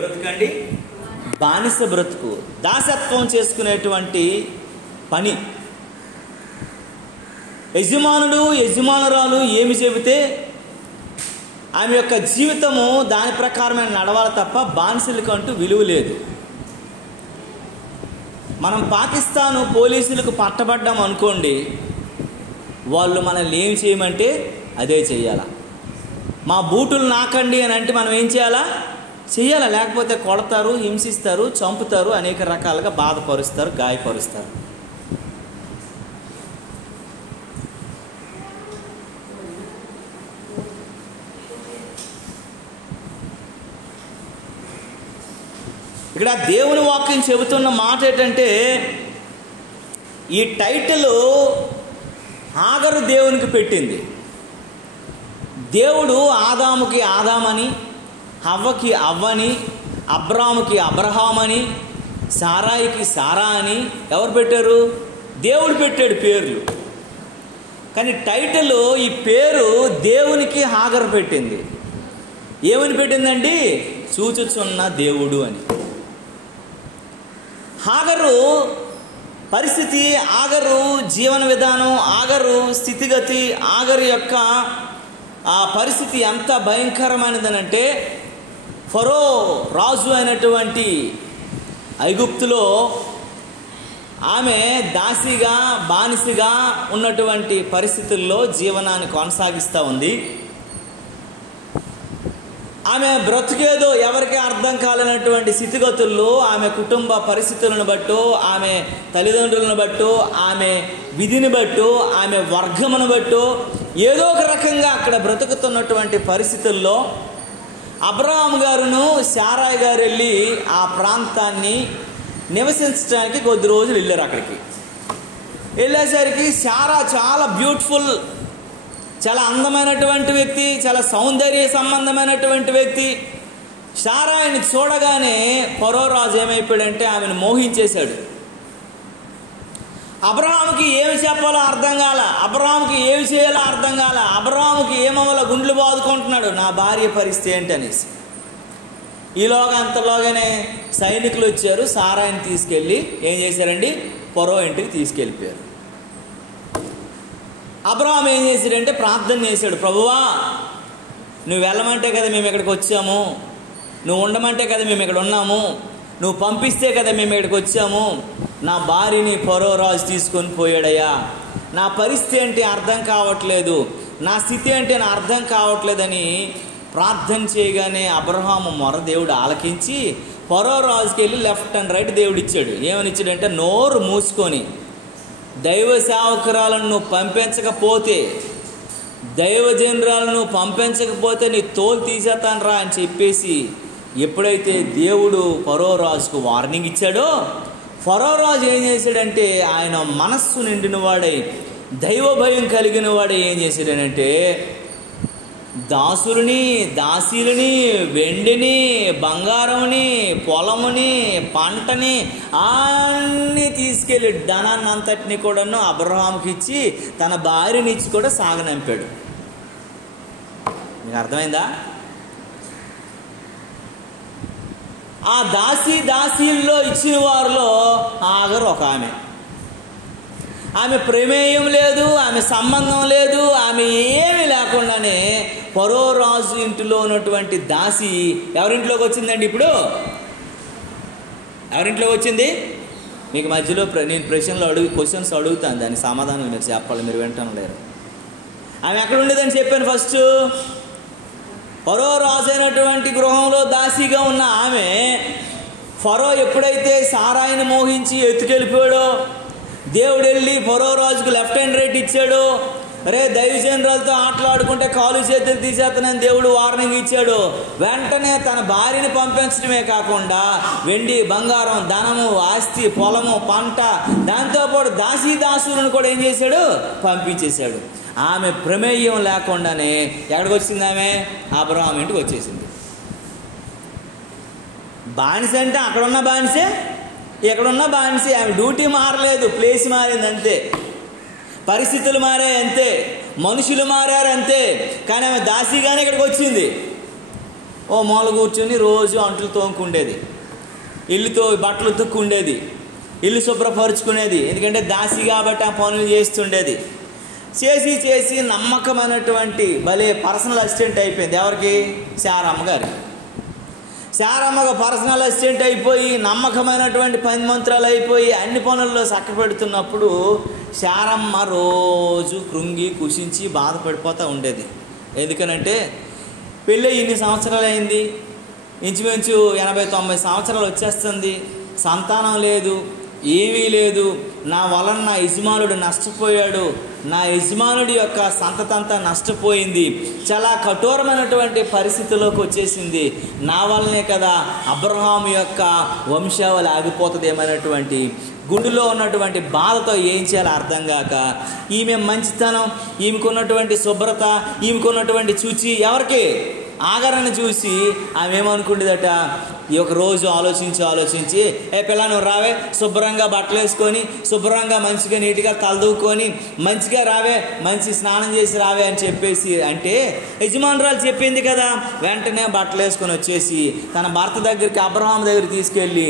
బ్రతుకండి బానిస బ్రతుకు, దాసత్వం చేసుకునేటువంటి పని. యజమానుడు యజమానురాలు ఏమి చెబితే ఆమె యొక్క జీవితము దాని ప్రకారమే నడవాలి తప్ప బానిసలకంటూ విలువ లేదు. మనం పాకిస్తాను పోలీసులకు పట్టబడ్డాం అనుకోండి, వాళ్ళు మనల్ని ఏం చేయమంటే అదే చెయ్యాలా. మా బూటులు నాకండి అని అంటే మనం ఏం చేయాలా? చెయ్యాలా. లేకపోతే కొడతారు, హింసిస్తారు, చంపుతారు, అనేక రకాలుగా బాధపరుస్తారు, గాయపరుస్తారు. ఇక్కడ దేవుని వాక్యం చెబుతున్న మాట ఏంటంటే, ఈ టైటిల్ హాగరు దేవునికి పెట్టింది. దేవుడు ఆదాముకి ఆదామని, హవ్వకి అవ్వని, అబ్రాముకి అబ్రహామని, సారాయికి సారా అని ఎవరు పెట్టారు? దేవుడు పెట్టాడు పేర్లు. కానీ టైటిల్ ఈ పేరు దేవునికి హాగరు పెట్టింది. ఏమని పెట్టిందండి? చూచుచున్న దేవుడు అని. హాగరు పరిస్థితి, ఆగరు జీవన విధానం, ఆగరు స్థితిగతి, ఆగరు యొక్క ఆ పరిస్థితి ఎంత భయంకరమైనదనంటే, ఫరో రాజు అయినటువంటి ఐగుప్తులో ఆమె దాసిగా బానిసగా ఉన్నటువంటి పరిస్థితుల్లో జీవనాన్ని కొనసాగిస్తూ ఉంది. ఆమె బ్రతుకేదో ఎవరికీ అర్థం కాలేనటువంటి స్థితిగతుల్లో, ఆమె కుటుంబ పరిస్థితులను బట్టో, ఆమె తల్లిదండ్రులను బట్టో, ఆమె విధిని బట్టో, ఆమె వర్గమును బట్టో ఏదో ఒక రకంగా అక్కడ బ్రతుకుతున్నటువంటి పరిస్థితుల్లో అబ్రహాము గారును శారాయి గారు వెళ్ళి ఆ ప్రాంతాన్ని నివసించడానికి కొద్ది రోజులు వెళ్ళారు. అక్కడికి వెళ్ళేసరికి శారా చాలా బ్యూటిఫుల్, చాలా అందమైనటువంటి వ్యక్తి, చాలా సౌందర్య సంబంధమైనటువంటి వ్యక్తి. శారాయిని చూడగానే ఫరో రాజు ఏమైపోయాడంటే ఆమెను మోహించేశాడు. అబ్రహాముకి ఏమి చెప్పాలో అర్థం కాల, అబ్రహాముకి ఏమి చేయాలో అర్థం కాల, అబ్రహాముకి ఏమవ్వాలో గుండెలు బాదుకుంటున్నాడు, నా భార్య పరిస్థితి ఏంటి అనేసి. అంతలోగానే సైనికులు వచ్చారు, సారాయిని తీసుకెళ్ళి ఏం చేశారండి? ఫరో ఇంటికి తీసుకెళ్ళిపోయారు. అబ్రహాం ఏం చేశాడంటే ప్రార్థన చేశాడు, ప్రభువా నువ్వు వెళ్ళమంటే కదా మేము ఇక్కడికి వచ్చాము, నువ్వు ఉండమంటే కదా మేము ఇక్కడ ఉన్నాము, నువ్వు పంపిస్తే కదా మేము ఇక్కడికి వచ్చాము, నా భార్యని ఫరో రాజు తీసుకొని పోయాడయ్యా, నా పరిస్థితి ఏంటి అర్థం కావట్లేదు, నా స్థితి ఏంటి అని అర్థం కావట్లేదని ప్రార్థన చేయగానే అబ్రహాము మొర దేవుడు ఆలకించి ఫరో రాజుకి వెళ్ళి లెఫ్ట్ అండ్ రైట్ దేవుడు ఇచ్చాడు. ఏమని ఇచ్చాడంటే, నోరు మూసుకొని దైవ సేవకురాలను నువ్వు పంపించకపోతే, దైవజనురాలను నువ్వు పంపించకపోతే నీ తోలు తీసేస్తాను రా అని చెప్పేసి ఎప్పుడైతే దేవుడు ఫరో రాజుకు వార్నింగ్ ఇచ్చాడో, ఫరో రాజు ఏం చేశాడంటే ఆయన మనస్సు నిండిన వాడై, దైవ భయం కలిగిన వాడై ఏం చేశాడనంటే దాసులని, దాసీలని, వెండిని, బంగారంని, పొలముని, పంటని అన్నీ తీసుకెళ్ళి ధనాన్ని అంతటిని కూడాను అబ్రహాంకి ఇచ్చి తన భార్యని ఇచ్చి కూడా సాగనంపాడు. మీకు అర్థమైందా? ఆ దాసీల్లో ఇచ్చిన వారిలో ఆగరు ఒక ఆమె. ఆమె ప్రమేయం లేదు, ఆమె సంబంధం లేదు, ఆమె ఏమీ లేకుండానే ఫరో రాజు ఇంటిలో ఉన్నటువంటి దాసి ఎవరింట్లోకి వచ్చిందండి? ఇప్పుడు ఎవరింట్లోకి వచ్చింది? మీకు మధ్యలో నేను క్వశ్చన్స్ అడుగుతాను, దానికి సమాధానం మీరు చెప్పాలి, మీరు వింటాను లేరు. ఆమె ఎక్కడ ఉండేదని చెప్పాను ఫస్ట్. ఫరో రాజు అయినటువంటి గృహంలో దాసిగా ఉన్న ఆమె, ఫరో ఎప్పుడైతే సారాయిని మోహించి ఎత్తుకెళ్ళిపోయాడో, దేవుడు వెళ్ళి ఫరో రాజుకు లెఫ్ట్ అండ్ రైట్ ఇచ్చాడు. రే దైవజనురాలతో ఆటలాడుకుంటే కాలు చేతులు తీసేస్తానని దేవుడు వార్నింగ్ ఇచ్చాడు. వెంటనే తన భార్యని పంపించడమే కాకుండా వెండి, బంగారం, ధనము, ఆస్తి, పొలము, పంట, దాంతోపాటు దాసులను కూడా ఏం చేశాడు? పంపించేశాడు. ఆమె ప్రమేయం లేకుండానే ఎక్కడికి వచ్చింది? ఆమె అబ్రహాం ఇంటికి వచ్చేసింది. బానిస అంటే అక్కడున్న బానిసే, ఎక్కడున్న బానిసే. ఆమె డ్యూటీ మారలేదు, ప్లేస్ మారింది అంతే, పరిస్థితులు మారాయి అంతే, మనుషులు మారారు అంతే. కానీ ఆమె దాసిగానే ఇక్కడికి వచ్చింది. ఓ మూల కూర్చొని రోజు అంట్లు తోముకుండేది, బట్టలు ఉతుక్కుండేది, ఇల్లు శుభ్రపరుచుకునేది. ఎందుకంటే దాసి కాబట్టి ఆ పనులు చేస్తుండేది. చేసి నమ్మకమైనటువంటి భలే పర్సనల్ అసిస్టెంట్ అయిపోయింది. ఎవరికి? శారమ్మ గారు. శారమ్మగా పర్సనల్ అసిస్టెంట్ అయిపోయి నమ్మకమైనటువంటి పని మంత్రాలు అయిపోయి అన్ని పనుల్లో చక్కపెడుతున్నప్పుడు శారమ్మ రోజు కృంగి కుషించి బాధపడిపోతూ ఉండేది. ఎందుకనంటే పెళ్ళి ఇన్ని సంవత్సరాలు అయింది, ఇంచుమించు 80-90 సంవత్సరాలు వచ్చేస్తుంది, సంతానం లేదు, ఏమీ లేదు. నా వలన నా యజమానుడు నష్టపోయాడు, నా యజమానుడి యొక్క సంతతంతా నష్టపోయింది, చాలా కఠోరమైనటువంటి పరిస్థితిలోకి వచ్చేసింది. నా వల్లనే కదా అబ్రహాము యొక్క వంశావళి ఆగిపోతుంది ఏమైనటువంటి గుండెలో ఉన్నటువంటి బాధతో ఏం చేయాలో అర్థం కాక ఈమె మంచితనం, ఈమెకున్నటువంటి శుభ్రత, ఈమెకున్నటువంటి శుచి ఎవరికి? ఆగరని చూసి ఆమె ఏమనుకుంటుందట, ఈ ఒక రోజు ఆలోచించి పిల్ల నువ్వు రావే, శుభ్రంగా బట్టలు వేసుకొని శుభ్రంగా మంచిగా నీట్గా తలదూకొని మంచిగా రావే, మంచి స్నానం చేసి రావే అని చెప్పేసి అంటే యజమానురాలు చెప్పింది కదా. వెంటనే బట్టలు వేసుకొని వచ్చేసి తన భర్త దగ్గరికి, అబ్రహాం దగ్గరికి తీసుకెళ్ళి,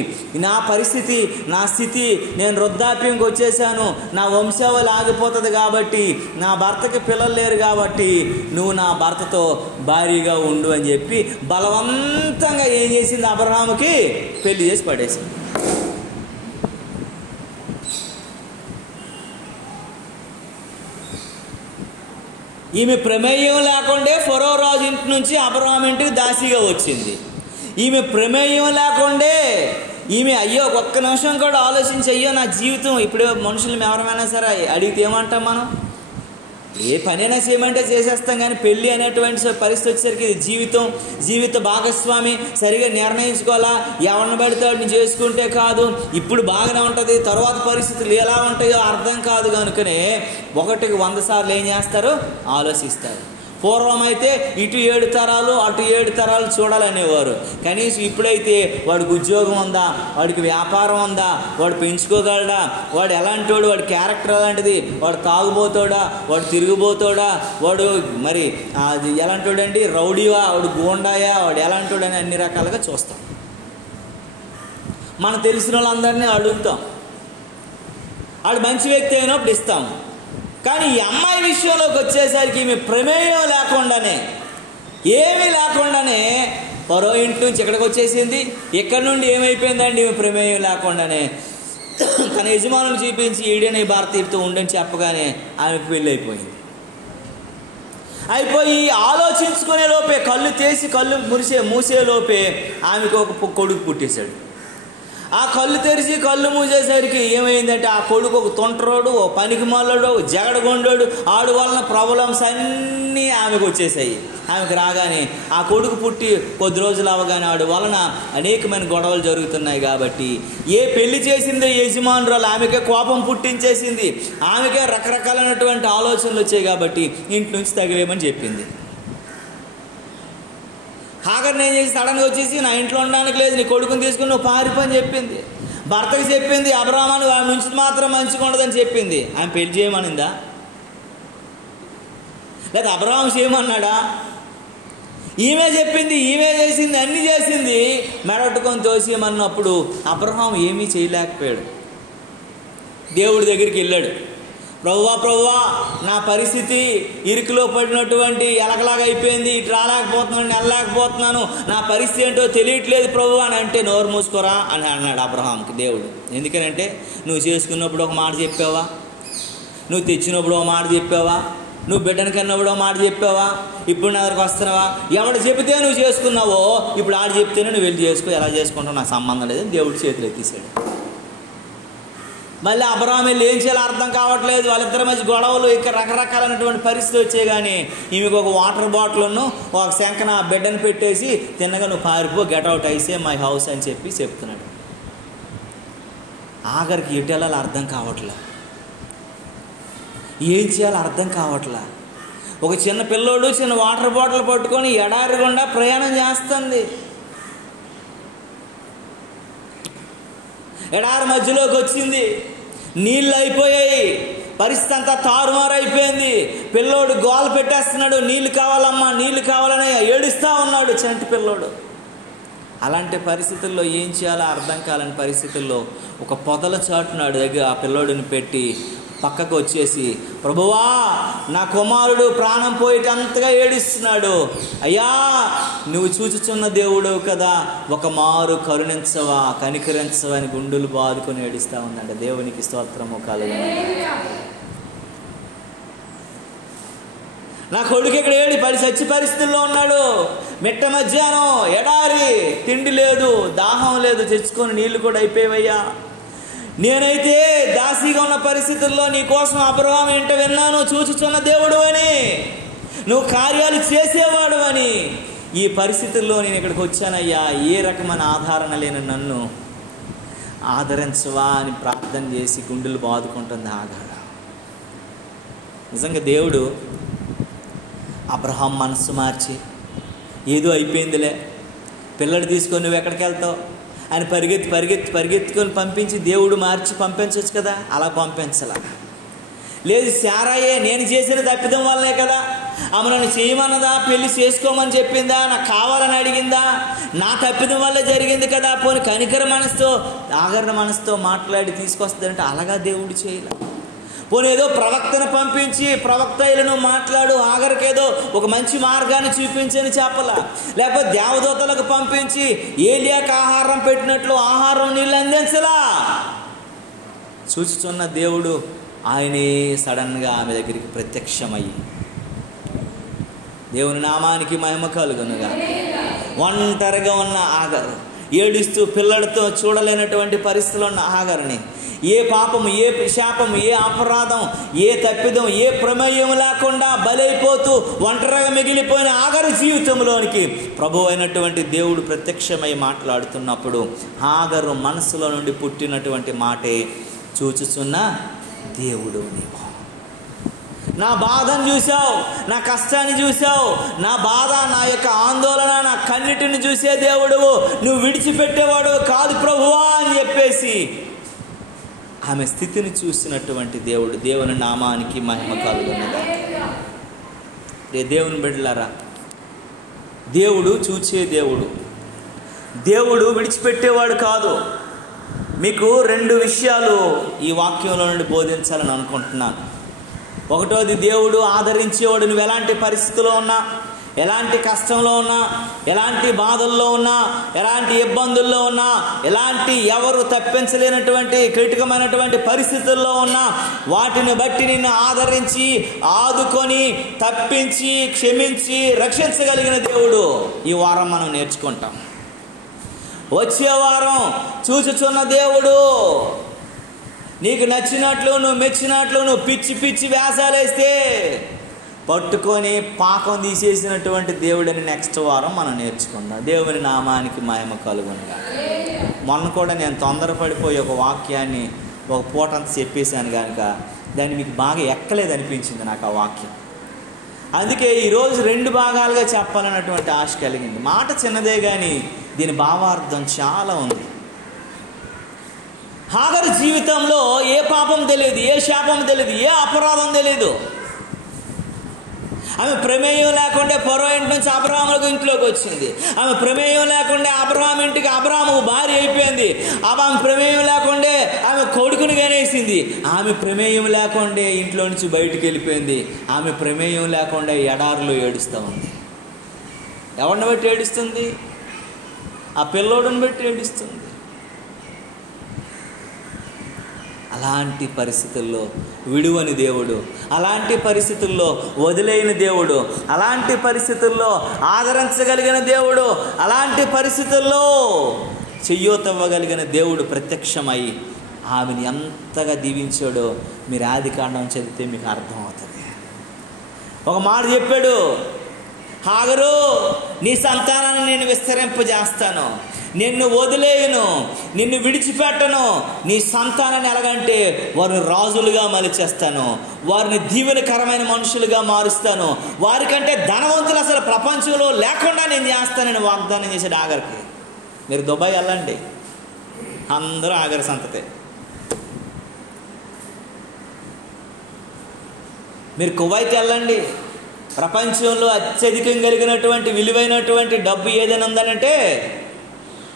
నా పరిస్థితి, నా స్థితి, నేను వృద్ధాప్యంకి వచ్చేసాను, నా వంశావళి ఆగిపోతుంది కాబట్టి, నా భర్తకి పిల్లలు లేరు కాబట్టి నువ్వు నా భర్తతో భారీగా ఉండు అని చెప్పి బలవంతంగా ఏం చేసింది, అబ్రహాముకి పెళ్లి చేసి పడేసింది. ఈమె ప్రమేయం లేకుండే ఫరో రాజు ఇంటి నుంచి అబ్రహాం ఇంటికి దాసిగా వచ్చింది. ఈమె ప్రమేయం లేకుండే ఈమె అయ్యో ఒక్క నిమిషం కూడా ఆలోచించి అయ్యో నా జీవితం, ఇప్పుడు మనుషులు ఎవరైనా సరే అడిగితే ఏమంటాం మనం? ఏ పనైనా చేయమంటే చేసేస్తాం, కానీ పెళ్ళి అనేటువంటి పరిస్థితి వచ్చేసరికి జీవిత భాగస్వామి సరిగా నిర్ణయించుకోవాలా, ఎవరిని పడితే వాడిని చేసుకుంటే కాదు. ఇప్పుడు బాగానే ఉంటుంది, తర్వాత పరిస్థితులు ఎలా ఉంటాయో అర్థం కాదు. కనుకనే 100 సార్లు ఏం చేస్తారు? ఆలోచిస్తారు. పూర్వం అయితే ఇటు 7 తరాలు అటు 7 తరాలు చూడాలనేవారు. కనీసం ఇప్పుడైతే వాడికి ఉద్యోగం ఉందా, వాడికి వ్యాపారం ఉందా, వాడు పెంచుకోగలడా, వాడు ఎలాంటి వాడు, వాడి క్యారెక్టర్ ఎలాంటిది, వాడు తాగుబోతాడా, వాడు తిరిగిపోతాడా, వాడు మరి అది ఎలాంటి వాడండి, రౌడీవా, వాడు గూండాయా, వాడు ఎలాంటి వాడని అన్ని రకాలుగా చూస్తాం. మనం తెలిసిన వాళ్ళందరినీ అడుగుతాం, వాడు మంచి వ్యక్తి అయినప్పుడు ఇస్తాం. కానీ ఈ అమ్మాయి విషయంలోకి వచ్చేసరికి ఈమె ప్రమేయం లేకుండానే, ఏమీ లేకుండానే ఫరో ఇంటి నుంచి ఎక్కడికి వచ్చేసింది. ఇక్కడ నుండి ఏమైపోయిందండి, ఈమె ప్రమేయం లేకుండానే తన యజమానులు చూపించి ఈడని భారతీయుడితో ఉండని చెప్పగానే ఆమెకు పెళ్ళి అయిపోయి ఆలోచించుకునే లోపే, కళ్ళు మూసే లోపే ఆమెకు ఒక కొడుకు పుట్టేశాడు. ఆ కళ్ళు తెరిచి కళ్ళు మూసేసరికి ఏమైందంటే ఆ కొడుకు ఒక తొంటరోడు, ఓ పనికి మల్లడు, జగడగొండోడు, ఆడు వలన ప్రాబ్లమ్స్ అన్నీ ఆమెకు వచ్చేసాయి. ఆమెకు రాగానే ఆ కొడుకు పుట్టి కొద్ది రోజులు అవగానే ఆడు వలన అనేకమైన గొడవలు జరుగుతున్నాయి. కాబట్టి ఏ పెళ్లి చేసిందో యజమానురాలు ఆమెకే కోపం పుట్టించేసింది, ఆమెకే రకరకాలైనటువంటి ఆలోచనలు వచ్చాయి. కాబట్టి ఇంటి నుంచి తగిలేమని చెప్పింది. హాగర్ని ఏం చేసి సడన్గా వచ్చేసి నా ఇంట్లో ఉండడానికి లేదు, నీ కొడుకుని తీసుకుని నువ్వు పారిపోని చెప్పింది. భర్తకి చెప్పింది, అబ్రహామును ఆమె నుంచి మాత్రం మంచిగా ఉండదని చెప్పింది. ఆమె పెళ్లి చేయమనిందా, లేదా అబ్రహాం చేయమన్నాడా? ఈమె చెప్పింది, ఈమె చేసింది, అన్నీ చేసింది. మెడట్టుకొని తోసేయమన్నప్పుడు అబ్రహాం ఏమీ చేయలేకపోయాడు. దేవుడి దగ్గరికి వెళ్ళాడు, ప్రభువా నా పరిస్థితి ఇరుకులో పడినటువంటి ఎలకలాగా అయిపోయింది, ఇటు రాలేకపోతున్నాను, వెళ్ళలేకపోతున్నాను, నా పరిస్థితి ఏంటో తెలియట్లేదు ప్రభు అని అంటే, నోరు మూసుకోరా అని అన్నాడు అబ్రహాంకి దేవుడు. ఎందుకనంటే నువ్వు చేసుకున్నప్పుడు ఒక మాట చెప్పావా, నువ్వు తెచ్చినప్పుడు ఒక మాట చెప్పావా, నువ్వు బిడ్డను కన్నప్పుడు ఒక మాట చెప్పావా, ఇప్పుడు నా దగ్గరకు వస్తున్నావా, ఎవడు చెబితే నువ్వు చేసుకున్నావో ఇప్పుడు ఆడు చెప్తేనే నువ్వు వెళ్ళి చేసుకో, ఎలా చేసుకుంటావు నాకు సంబంధం లేదు, దేవుడు చేతులు ఎత్తేసాడు. మళ్ళీ అబ్రహాం వెళ్ళి ఏం చేయాలో అర్థం కావట్లేదు, వాళ్ళిద్దరి మధ్య గొడవలు, ఇక్కడ రకరకాలైనటువంటి పరిస్థితి వచ్చాయి. కానీ ఈమెకు ఒక వాటర్ బాటిల్ను ఒక శంకన బిడ్డను పెట్టేసి తిన్నగా నువ్వు పారిపో, గెట్అవుట్ ఐసే మై హౌస్ అని చెప్తున్నాడు. ఆఖరికి ఎటు వెళ్ళాలో అర్థం కావట్లే, ఏం చేయాలో అర్థం కావట్లే. ఒక చిన్న పిల్లోడు చిన్న వాటర్ బాటిల్ పట్టుకొని ఎడారి గుండా ప్రయాణం చేస్తుంది. ఎడారి మధ్యలోకి వచ్చింది, నీళ్ళు అయిపోయాయి, పరిస్థితి అంతా తారుమారైపోయింది. పిల్లోడు గోల పెట్టేస్తున్నాడు, నీళ్ళు కావాలమ్మా నీళ్ళు కావాలని ఏడుస్తూ ఉన్నాడు చంటి పిల్లోడు. అలాంటి పరిస్థితుల్లో ఏం చేయాలో అర్థం కాలని పరిస్థితుల్లో ఒక పొదల చాటునాడు దగ్గర ఆ పిల్లోడిని పెట్టి పక్కకు వచ్చేసి, ప్రభువా నా కుమారుడు ప్రాణం పోయేటంతగా ఏడుస్తున్నాడు, అయ్యా నువ్వు చూచుచున్న దేవుడు కదా, ఒక మారు కరుణించవా కనికరించవా అని గుండెలు బాదుకొని ఏడుస్తూ ఉందంట. దేవునికి స్తోత్రము కలుగును. నా కొడుకు ఇక్కడ చచ్చి పరిస్థితుల్లో ఉన్నాడు, మిట్ట మధ్యాహ్నం ఎడారి, తిండి లేదు దాహం లేదు, తెచ్చుకొని నీళ్లు కూడా అయిపోయావయ్యా, నేనైతే దాసీగా ఉన్న పరిస్థితుల్లో నీ కోసం అబ్రహాము ఇంట విన్నాను, చూచుచున్న దేవుడు అని, నువ్వు కార్యాలు చేసేవాడు అని, ఈ పరిస్థితుల్లో నేను ఇక్కడికి వచ్చానయ్యా, ఏ రకమైన ఆధారణ లేని నన్ను ఆదరించవా అని ప్రార్థన చేసి గుండెలు బాదుకుంటుంది ఆగాడ. నిజంగా దేవుడు అబ్రహాం మనస్సు మార్చి, ఏదో అయిపోయిందిలే పిల్లడు తీసుకొని నువ్వు ఎక్కడికి వెళ్తావు అని పరిగెత్తుకొని పంపించి దేవుడు మార్చి పంపించవచ్చు కదా, అలా పంపించలా. లేదు శారాయే నేను చేసిన తప్పిదం వల్లే కదా, ఆమె నన్ను చేయమన్నదా, పెళ్లి చేసుకోమని చెప్పిందా, నాకు కావాలని అడిగిందా, నా తప్పిదం వల్లే జరిగింది కదా, పోనీ కనికర మనసుతో ఆగరణ మనసుతో మాట్లాడి తీసుకొస్తుందంటే అలాగా దేవుడు చేయలే. పోనీ ఏదో ప్రవక్తను పంపించి ప్రవక్తలను మాట్లాడు, ఆఖరికేదో ఒక మంచి మార్గాన్ని చూపించని చెప్పలా, లేకపోతే దేవదూతలకు పంపించి ఏలియాకి ఆహారం పెట్టినట్లు ఆహారం నీళ్ళు అందించలా. చూచుచున్న దేవుడు ఆయనే సడన్గా ఆమె దగ్గరికి ప్రత్యక్షమయ్యి, దేవుని నామానికి మహిమ కలుగునుగా. ఒంటరిగా ఉన్న ఆగరు, ఏడుస్తూ పిల్లలతో చూడలేనటువంటి పరిస్థితుల్లో ఉన్న ఆగరుని ఏ పాపము, ఏ శాపము, ఏ అపరాధం, ఏ తప్పిదం, ఏ ప్రమేయం లేకుండా బలైపోతూ ఒంటరిగా మిగిలిపోయిన ఆగరు జీవితంలోనికి ప్రభువు అయినటువంటి దేవుడు ప్రత్యక్షమై మాట్లాడుతున్నప్పుడు ఆగరు మనసులో నుండి పుట్టినటువంటి మాటే, చూచుచున్న దేవుడు నీవు. నా బాధను చూసావు, నా కష్టాన్ని చూసావు, నా బాధ, నా యొక్క ఆందోళన, నా కన్నిటిని చూసే దేవుడువు, నువ్వు విడిచిపెట్టేవాడు కాదు ప్రభువా అని చెప్పేసి ఆమె స్థితిని చూసినటువంటి దేవుడు. దేవుని నామానికి మహిమ కలుగునుగా. దేవుని బిడ్డలారా, దేవుడు చూచే దేవుడు, దేవుడు విడిచిపెట్టేవాడు కాదు. మీకు 2 విషయాలు ఈ వాక్యంలో నుండి బోధించాలని అనుకుంటున్నాను. ఒకటోది, దేవుడు ఆదరించేవాడు. నువ్వు ఎలాంటి పరిస్థితుల్లో ఉన్నా, ఎలాంటి కష్టంలో ఉన్నా, ఎలాంటి బాధల్లో ఉన్నా, ఎలాంటి ఇబ్బందుల్లో ఉన్నా, ఎలాంటి ఎవరు తప్పించలేనటువంటి క్రిటికమైనటువంటి పరిస్థితుల్లో ఉన్నా, వాటిని బట్టి నిన్ను ఆదరించి ఆదుకొని తప్పించి క్షమించి రక్షించగలిగిన దేవుడు ఈ వారం మనం నేర్చుకుంటాం. వచ్చే వారం చూచుచున్న దేవుడు, నీకు నచ్చినట్లు నువ్వు మెచ్చినట్లు నువ్వు పిచ్చి వేషాలు వేస్తే పట్టుకొని పాకం తీసేసినటువంటి దేవుడని నెక్స్ట్ వారం మనం నేర్చుకుందాం. దేవుని నామానికి మహిమ కలుగునుగా. మొన్న కూడా నేను తొందరపడిపోయి ఒక వాక్యాన్ని ఒక పూటంతా చెప్పేశాను కనుక దాన్ని మీకు బాగా ఎక్కలేదనిపించింది నాకు ఆ వాక్యం. అందుకే ఈరోజు 2 భాగాలుగా చెప్పాలన్నటువంటి ఆశ కలిగింది. మాట చిన్నదే కానీ దీని భావార్థం చాలా ఉంది. హాగరు జీవితంలో ఏ పాపం తెలియదు, ఏ శాపం తెలియదు, ఏ అపరాధం తెలియదు. ఆమె ప్రమేయం లేకుండా ఫరో ఇంటి నుంచి అబ్రహాములకు ఇంట్లోకి వచ్చింది. ఆమె ప్రమేయం లేకుండా అబ్రహాం ఇంటికి అబ్రహాము భార్య అయిపోయింది. ఆమె ప్రమేయం లేకుండా ఆమె కొడుకుని కనేసింది. ఆమె ప్రమేయం లేకుండా ఇంట్లో నుంచి బయటికి వెళ్ళిపోయింది. ఆమె ప్రమేయం లేకుండా ఎడారిలో ఏడుస్తూ ఉంది. ఎవరిని బట్టి ఏడుస్తుంది? ఆ పిల్లోడిని బట్టి ఏడుస్తుంది. అలాంటి పరిస్థితుల్లో విడువని దేవుడు, అలాంటి పరిస్థితుల్లో వదిలేని దేవుడు, అలాంటి పరిస్థితుల్లో ఆదరించగలిగిన దేవుడు, అలాంటి పరిస్థితుల్లో చెయ్యోతవ్వగలిగిన దేవుడు ప్రత్యక్షమై ఆమెను ఎంతగా దీవించాడో మీరు ఆదికాండం చదివితే మీకు అర్థమవుతుంది. ఒక మాట చెప్పాడు, హాగరు నీ సంతానాన్ని నేను విస్తరింపజేస్తాను, నిన్ను వదిలేయను, నిన్ను విడిచిపెట్టను, నీ సంతానాన్ని ఎలాగంటే వారిని రాజులుగా మలిచేస్తాను, వారిని దీవెనకరమైన మనుషులుగా మారుస్తాను, వారికంటే ధనవంతులు అసలు ప్రపంచంలో లేకుండా నేను చేస్తానని వాగ్దానం చేశాడు ఆగర్కి. మీరు దుబాయ్ వెళ్ళండి, అందరూ ఆగర్ సంతతే. మీరు కువైట్ వెళ్ళండి, ప్రపంచంలో అత్యధికం కలిగినటువంటి విలువైనటువంటి డబ్బు ఏదైనా ఉందనంటే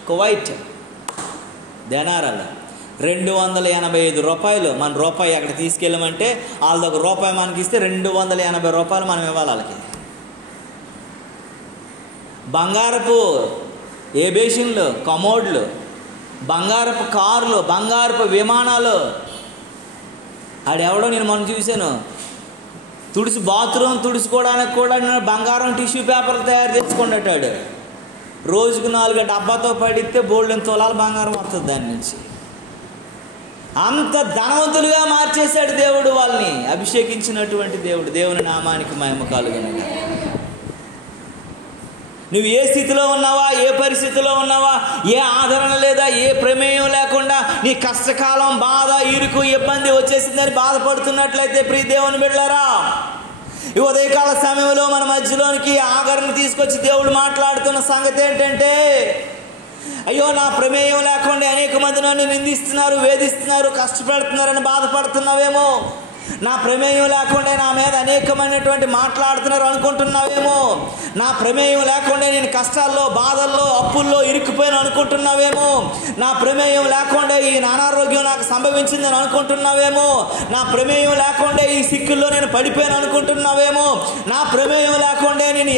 కువైట్ దేనారాలు. 285 రూపాయలు. మన రూపాయి అక్కడ తీసుకెళ్ళమంటే వాళ్ళది ₹1 మనకి ఇస్తే 280 రూపాయలు మనం ఇవ్వాలి వాళ్ళకి. బంగారపు ఏబేషన్లు, కమోడ్లు, బంగారపు కార్లు, బంగారపు విమానాలు. ఆడెవడో నేను మొన్న చూశాను, బాత్రూమ్ తుడుచుకోవడానికి కూడా బంగారం టిష్యూ పేపర్లు తయారు చేసుకునేటాడు. రోజుకు 4 డబ్బాతో పడితే బోల్డెన్ తులాలు బంగారం వస్తుంది దాని నుంచి. అంత ధనవంతులుగా మార్చేశాడు దేవుడు వాళ్ళని, అభిషేకించినటువంటి దేవుడు. దేవుని నామానికి మహిమ కలుగునుగా. నువ్వు ఏ స్థితిలో ఉన్నావా, ఏ పరిస్థితిలో ఉన్నావా, ఏ ఆదరణ లేదా, ఏ ప్రమేయం లేకుండా నీ కష్టకాలం, బాధ, ఇరుకు, ఇబ్బంది వచ్చేసిందని బాధపడుతున్నట్లయితే ప్రియ దేవుని బిడ్డలారా, ఈ ఉదయకాల సమయంలో మన మధ్యలోనికి ఆగరణ తీసుకొచ్చి దేవుడు మాట్లాడుతున్న సంగతి ఏంటంటే, అయ్యో నా ప్రమేయం లేకుండా అనేక మంది నన్ను నిందిస్తున్నారు, వేధిస్తున్నారు, కష్టపెడుతున్నారని బాధపడుతున్నావేమో. నా ప్రమేయం లేకుండా నా మీద అనేకమైనటువంటి మాట్లాడుతున్నారు అనుకుంటున్నావేమో. నా ప్రమేయం లేకుండా నేను కష్టాల్లో, బాధల్లో, అప్పుల్లో ఇరుక్కుపోయాను అనుకుంటున్నావేమో. నా ప్రమేయం లేకుండా ఈ అనారోగ్యం నాకు సంభవించిందని అనుకుంటున్నావేమో. నా ప్రమేయం లేకుండా ఈ సిక్కుల్లో నేను పడిపోయాను అనుకుంటున్నావేమో. నా ప్రమేయం లేకుండా నేను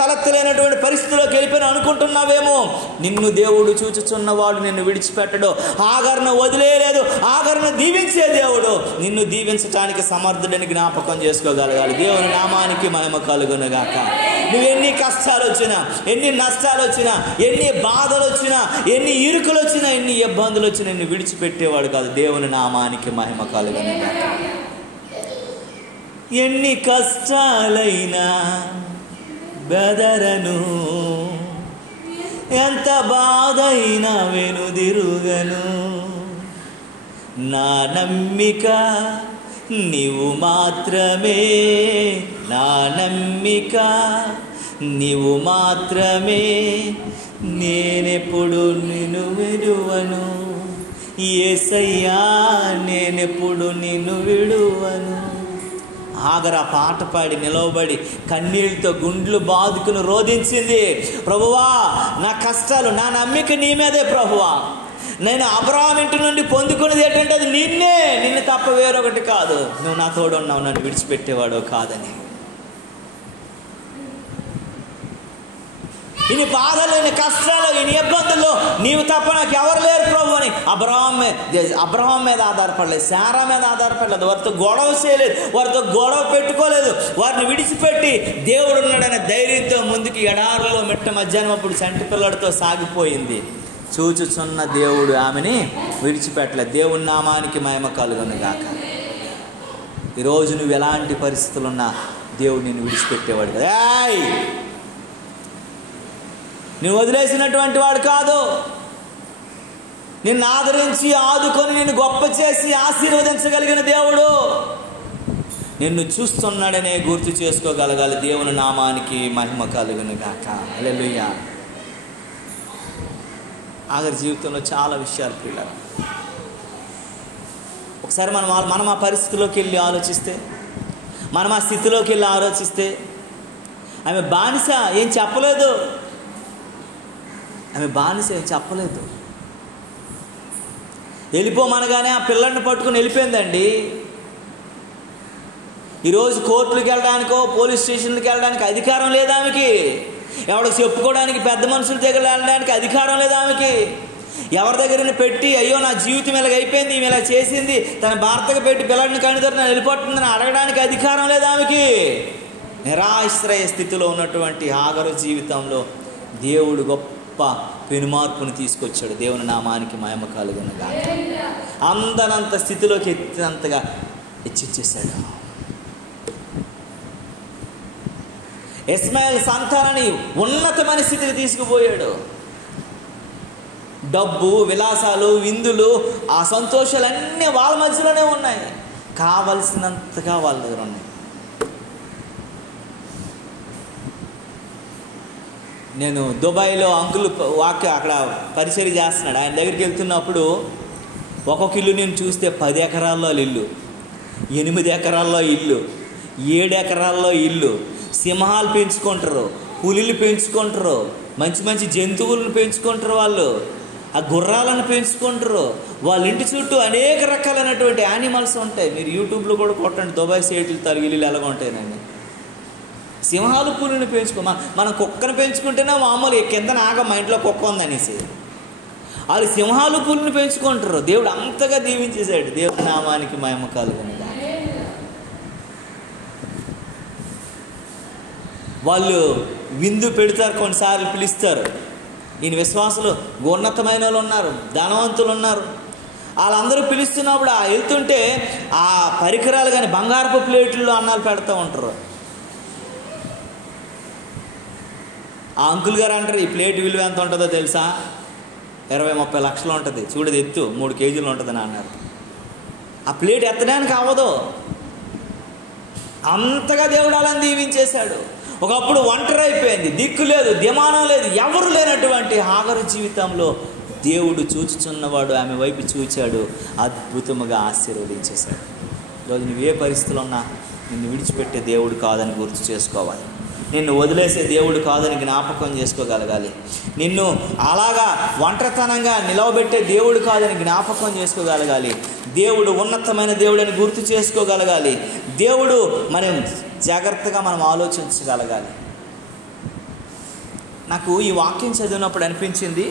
తలెత్తలేనటువంటి పరిస్థితిలోకి వెళ్ళిపోయాను అనుకుంటున్నావేమో. నిన్ను దేవుడు చూచుచున్నవాడు నిన్ను విడిచిపెట్టడు. ఆగరణ వదిలేయలేదు, ఆగరణ దీవించే దేవుడు. నిన్ను దీవించటానికి సమర్థుడని జ్ఞాపకం చేసుకోగలగాలి. దేవుని నామానికి మహిమ కలుగునుగాక. నువ్వు ఎన్ని కష్టాలు వచ్చినా, ఎన్ని నష్టాలు వచ్చినా, ఎన్ని బాధలు వచ్చినా, ఎన్ని ఇరుకులు వచ్చినా, ఎన్ని ఇబ్బందులు వచ్చినా నిన్ను విడిచిపెట్టేవాడు కాదు. దేవుని నామానికి మహిమ కలుగునుగాక. ఎన్ని కష్టాలైనా బెదరను, ఎంత బాధైనా వెనుదిరుగను, నా నమ్మిక నీవు మాత్రమే, నా నమ్మిక నీవు మాత్రమే, నేనెప్పుడు నిన్ను విడువను, యేసయ్యా నేనెప్పుడు నిన్ను విడువను. ఆగర పాట పాడి నిలవబడి కన్నీళ్ళతో గుండ్లు బాదుకుని రోధించింది, ప్రభువా నా కష్టాలు, నా నమ్మిక నీ మీదే ప్రభువా. నేను అబ్రహాము ఇంటి నుండి పొందుకున్నది ఏంటంటే అది నిన్ను తప్ప వేరొకటి కాదు. నువ్వు నా తోడు ఉన్నావు, నన్ను విడిచిపెట్టేవాడు కాదని. ఇన్ని బాధలు, ఇన్ని కష్టాలు, ఇన్ని ఇబ్బందుల్లో నీవు తప్ప నాకు ఎవరు లేరు ప్రభు అని అబ్రహాం మీద ఆధారపడలేదు, శారా మీద ఆధారపడలేదు, వారితో గొడవ చేయలేదు, వారితో గొడవ పెట్టుకోలేదు. వారిని విడిచిపెట్టి దేవుడు ఉన్నాడనే ధైర్యంతో ముందుకు ఎడారులో మిట్ట మధ్యాహ్నం అప్పుడు చంటి పిల్లడితో సాగిపోయింది. చూచుచున్న దేవుడు ఆమెని విడిచిపెట్టలేదు. దేవుని నామానికి మహిమ కలుగునుగాక. ఈరోజు నువ్వు ఎలాంటి పరిస్థితులున్నా దేవుడు నిన్ను విడిచిపెట్టేవాడు కదా. నువ్వు వదిలేసినటువంటి వాడు కాదు. నిన్ను ఆదరించి, ఆదుకొని, నిన్ను గొప్ప చేసి ఆశీర్వదించగలిగిన దేవుడు నిన్ను చూస్తున్నాడనే గుర్తు చేసుకోగలగాలి. దేవుని నామానికి మహిమ కలుగునుగాక. హల్లెలూయా. ఆఖరి జీవితంలో చాలా విషయాలు పిల్లలు. ఒకసారి మనం ఆ పరిస్థితిలోకి వెళ్ళి ఆలోచిస్తే, మనం ఆ స్థితిలోకి వెళ్ళి ఆలోచిస్తే, ఆమె బానిస ఏం చెప్పలేదు, వెళ్ళిపోమనగానే ఆ పిల్లల్ని పట్టుకుని వెళ్ళిపోయిందండి. ఈరోజు కోర్టులకు వెళ్ళడానికో, పోలీస్ స్టేషన్లకు వెళ్ళడానికి అధికారం లేదు ఆమెకి. ఎవరికి చెప్పుకోవడానికి, పెద్ద మనుషుల దగ్గర వెళ్ళడానికి అధికారం లేదు ఆమెకి. ఎవరి దగ్గర పెట్టి అయ్యో నా జీవితం ఇలాగ అయిపోయింది, ఈమె ఇలా చేసింది, తన భర్తకు పెట్టి పిల్లడిని కనిదరు నన్ను వెళ్ళిపోతుందని అడగడానికి అధికారం లేదు ఆమెకి. నిరాశ్రయ స్థితిలో ఉన్నటువంటి ఆగరు జీవితంలో దేవుడు గొప్ప పెనుమార్పును తీసుకొచ్చాడు. దేవుని నామానికి మహిమ కలుగునుగాక. అందనంత స్థితిలోకి ఎత్తినంతగా హెచ్చించేశాడు. ఇస్మాయిల్ సంతానాన్ని ఉన్నతమైన స్థితికి తీసుకుపోయాడు. డబ్బు, విలాసాలు, విందులు, ఆ సంతోషాలన్నీ వాళ్ళ మధ్యలోనే ఉన్నాయి. కావలసినంతగా వాళ్ళ దగ్గర ఉన్నాయి. నేను దుబాయ్లో అంకుల్ అక్కడ పరిచయం చేస్తున్నాడు. ఆయన దగ్గరికి వెళ్తున్నప్పుడు ఒక్కొక్క ఇల్లు నేను చూస్తే 10 ఎకరాల్లో ఇల్లు, 8 ఎకరాల్లో ఇల్లు, 7 ఎకరాల్లో ఇల్లు, సింహాలు పెంచుకుంటారు, పులిలు పెంచుకుంటారు, మంచి మంచి జంతువులను పెంచుకుంటారు, వాళ్ళు ఆ గుర్రాలను పెంచుకుంటారు, వాళ్ళ ఇంటి చుట్టూ అనేక రకాలైనటువంటి యానిమల్స్ ఉంటాయి. మీరు యూట్యూబ్లో కూడా కొట్టండి, దుబాయ్ సేట్లు తరిగిళ్ళు ఎలాగ ఉంటాయనండి. సింహాలు పులిని మనం కుక్కను పెంచుకుంటేనే మామూలు కింద నాగ మా ఇంట్లో కుక్క ఉందనేసి వాళ్ళు సింహాలు పులిని పెంచుకుంటారు. దేవుడు అంతగా దీవించేశాడు. దేవుడి నామానికి మహిమ కలుగును. వాళ్ళు విందు పెడతారు, కొన్నిసార్లు పిలుస్తారు. ఈయన విశ్వాసులు ఉన్నతమైన వాళ్ళు ఉన్నారు, ధనవంతులు ఉన్నారు. వాళ్ళందరూ పిలుస్తున్నప్పుడు వెళ్తుంటే ఆ పరికరాలు కానీ బంగారపు ప్లేట్లలో అన్నాలు పెడతా ఉంటారు. ఆ అంకుల్ గారు అంటారు, ఈ ప్లేట్ విలువ ఎంత ఉంటుందో తెలుసా? 20-30 లక్షలు ఉంటుంది, చూడదు ఎత్తు 3 కేజీలు ఉంటుందని అన్నారు. ఆ ప్లేట్ ఎత్తడానికి అవ్వదు, అంతగా దేవుడు అలా దీవించేశాడు. ఒకప్పుడు ఒంటరి అయిపోయింది, దిక్కు లేదు, దిమానం లేదు, ఎవరు లేనటువంటి హాగరు జీవితంలో దేవుడు చూచుచున్నవాడు ఆమె వైపు చూచాడు, అద్భుతముగా ఆశీర్వదించేశాడు. ఈరోజు నువ్వు ఏ పరిస్థితులు ఉన్నా నిన్ను విడిచిపెట్టే దేవుడు కాదని గుర్తు చేసుకోవాలి. నిన్ను వదిలేసే దేవుడు కాదని జ్ఞాపకం చేసుకోగలగాలి. నిన్ను అలాగా ఒంటరితనంగా నిలవబెట్టే దేవుడు కాదని జ్ఞాపకం చేసుకోగలగాలి. దేవుడు ఉన్నతమైన దేవుడని గుర్తు చేసుకోగలగాలి. దేవుడు మనం జాగ్రత్తగా మనం ఆలోచించగలగాలి. నాకు ఈ వాక్యం చదివినప్పుడు అనిపించింది,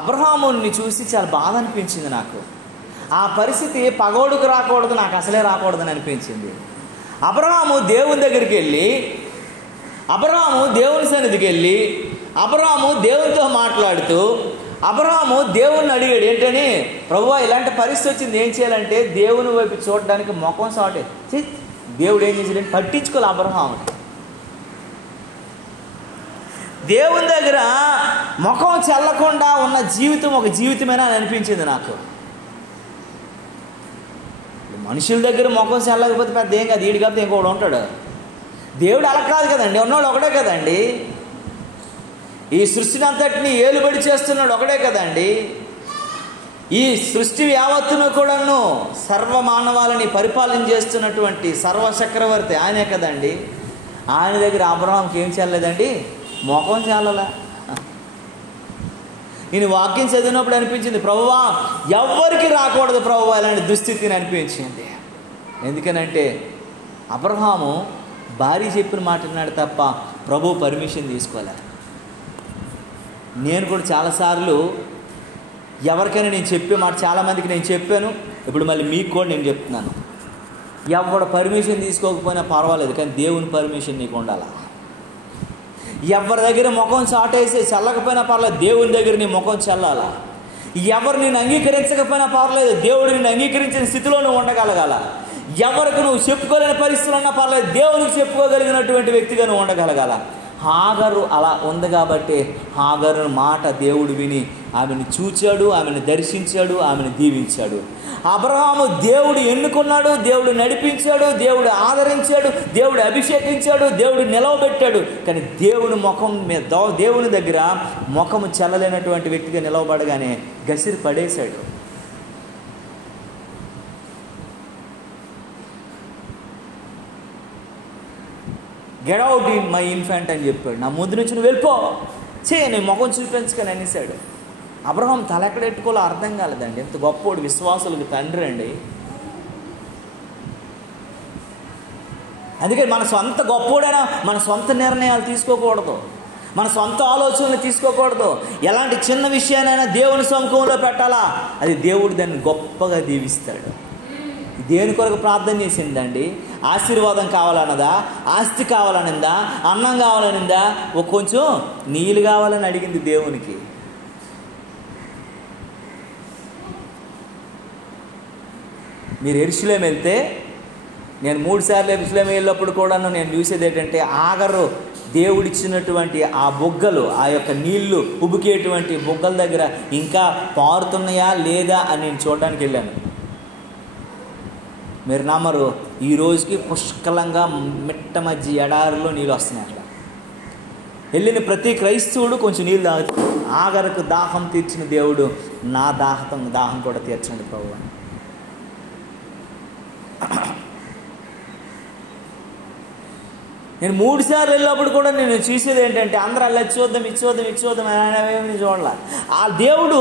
అబ్రహాముని చూసి చాలా బాధ అనిపించింది నాకు. ఆ పరిస్థితి పగోడుకు రాకూడదు, నాకు అసలే రాకూడదని అనిపించింది. అబ్రహాము దేవుని దగ్గరికి వెళ్ళి, అబ్రహాము దేవుని సన్నిధికి వెళ్ళి, అబ్రహాము దేవునితో మాట్లాడుతూ, అబ్రహాము దేవుణ్ణి అడిగాడు. ఏంటని? ప్రభువా ఇలాంటి పరిస్థితి వచ్చింది, ఏం చేయాలంటే దేవుని వైపు చూడడానికి ముఖం సాటే. దేవుడు ఏం చేశాడంటే పట్టించుకోవాలి. అబ్రహాము దేవుని దగ్గర ముఖం చెల్లకుండా ఉన్న జీవితం ఒక జీవితమేనా అని అనిపించింది నాకు. మనుషుల దగ్గర ముఖం చెల్లకపోతే పెద్ద ఏం కాదు, వీడి కాకపోతే ఇంకోటి ఉంటాడు. దేవుడు అలా కాదు కదండి, ఉన్నవాడు ఒకటే కదండి. ఈ సృష్టిని అంతటిని ఏలుబడి చేస్తున్నాడు ఒకటే కదండి. ఈ సృష్టి యావత్తును కూడాను సర్వమానవాళిని పరిపాలన చేస్తున్నటువంటి సర్వచక్రవర్తి ఆయనే కదండి. ఆయన దగ్గర అబ్రహాంకి ఏం చెల్లలేదండి, ముఖం చెల్లలా. నేను వాక్యం చదివినప్పుడు అనిపించింది, ప్రభువా ఎవ్వరికి రాకూడదు ప్రభువా ఇలాంటి దుస్థితిని అనిపించింది. ఎందుకనంటే అబ్రహాము భార్య చెప్పిన మాట విన్నాడు తప్ప ప్రభు పర్మిషన్ తీసుకోలే. నేను కూడా చాలాసార్లు ఎవరికైనా నేను చెప్పే మాట చాలామందికి నేను చెప్పాను, ఇప్పుడు మళ్ళీ మీకు కూడా నేను చెప్తున్నాను. ఎవడు పర్మిషన్ తీసుకోకపోయినా పర్వాలేదు, కానీ దేవుని పర్మిషన్ నీకు ఉండాలి. ఎవరి దగ్గర ముఖం చాటేసి చల్లకపోయినా పర్లేదు, దేవుని దగ్గర నీ ముఖం చల్లాలా. ఎవరు నేను అంగీకరించకపోయినా పర్లేదు, దేవుడు నిన్ను అంగీకరించిన స్థితిలో నువ్వు ఉండగలగాల. ఎవరికి నువ్వు చెప్పుకోలేని పరిస్థితులు ఉన్నా పర్లేదు, దేవునికి చెప్పుకోగలిగినటువంటి వ్యక్తిగా నువ్వు ఉండగలగాల. హాగరు అలా ఉంది కాబట్టి హాగరు మాట దేవుడు విని ఆమెను చూచాడు, ఆమెను దర్శించాడు, ఆమెను దీవించాడు. అబ్రహాము దేవుడు ఎన్నుకున్నాడు, దేవుడు నడిపించాడు, దేవుడు ఆదరించాడు, దేవుడు అభిషేకించాడు, దేవుడు నిలవబెట్టాడు. కానీ దేవుడు ముఖం మీద దేవుని దగ్గర ముఖము చల్లలేనటువంటి వ్యక్తిగా నిలవబడగానే గసిరి పడేశాడు. Get out in my infant అని చెప్పాడు. నా ముందు నుంచి నువ్వు వెళ్ళిపో, నీ ముఖం చూపించుకొని అనేసాడు. అబ్రహాం తల ఎక్కడెట్టుకోవాలో అర్థం కాలేదండి. ఎంత గొప్పోడు, విశ్వాసులకు తండ్రి అండి. అందుకే మన సొంత గొప్పోడైనా మన సొంత నిర్ణయాలు తీసుకోకూడదు, మన సొంత ఆలోచనలు తీసుకోకూడదు. ఎలాంటి చిన్న విషయానైనా దేవుని సముఖంలో పెట్టాలా, అది దేవుడు దాన్ని గొప్పగా దీవిస్తాడు. దేని కొరకు ప్రార్థన చేసిందండి? ఆశీర్వాదం కావాలన్నదా, ఆస్తి కావాలనిందా, అన్నం కావాలనిందా, కొంచెం నీళ్ళు కావాలని అడిగింది దేవునికి. మీరు యెరూషలేం వెళ్తే, నేను 3 సార్లు యెరూషలేం వెళ్ళినప్పుడు కూడాను నేను చూసేది ఏంటంటే, ఆగరు దేవుడిచ్చినటువంటి ఆ బొగ్గలు, ఆ యొక్క నీళ్లు ఉబుకేటువంటి బొగ్గల దగ్గర ఇంకా పారుతున్నాయా లేదా అని నేను చూడడానికి వెళ్ళాను. మీరు నమ్మరు, ఈ రోజుకి పుష్కలంగా మిట్ట మధ్య ఎడారిలో నీళ్ళు వస్తున్నాయి. అట్లా వెళ్ళిన ప్రతి క్రైస్తవుడు కొంచెం నీళ్ళు తాగుతాడు. ఆగరకు దాహం తీర్చిన దేవుడు నా దాహం కూడా తీర్చండి ప్రభు. నేను 3 సార్లు వెళ్ళినప్పుడు కూడా నేను చూసేది ఏంటంటే అందరూ అలా ఇచ్చి అనేవి చూడాల. ఆ దేవుడు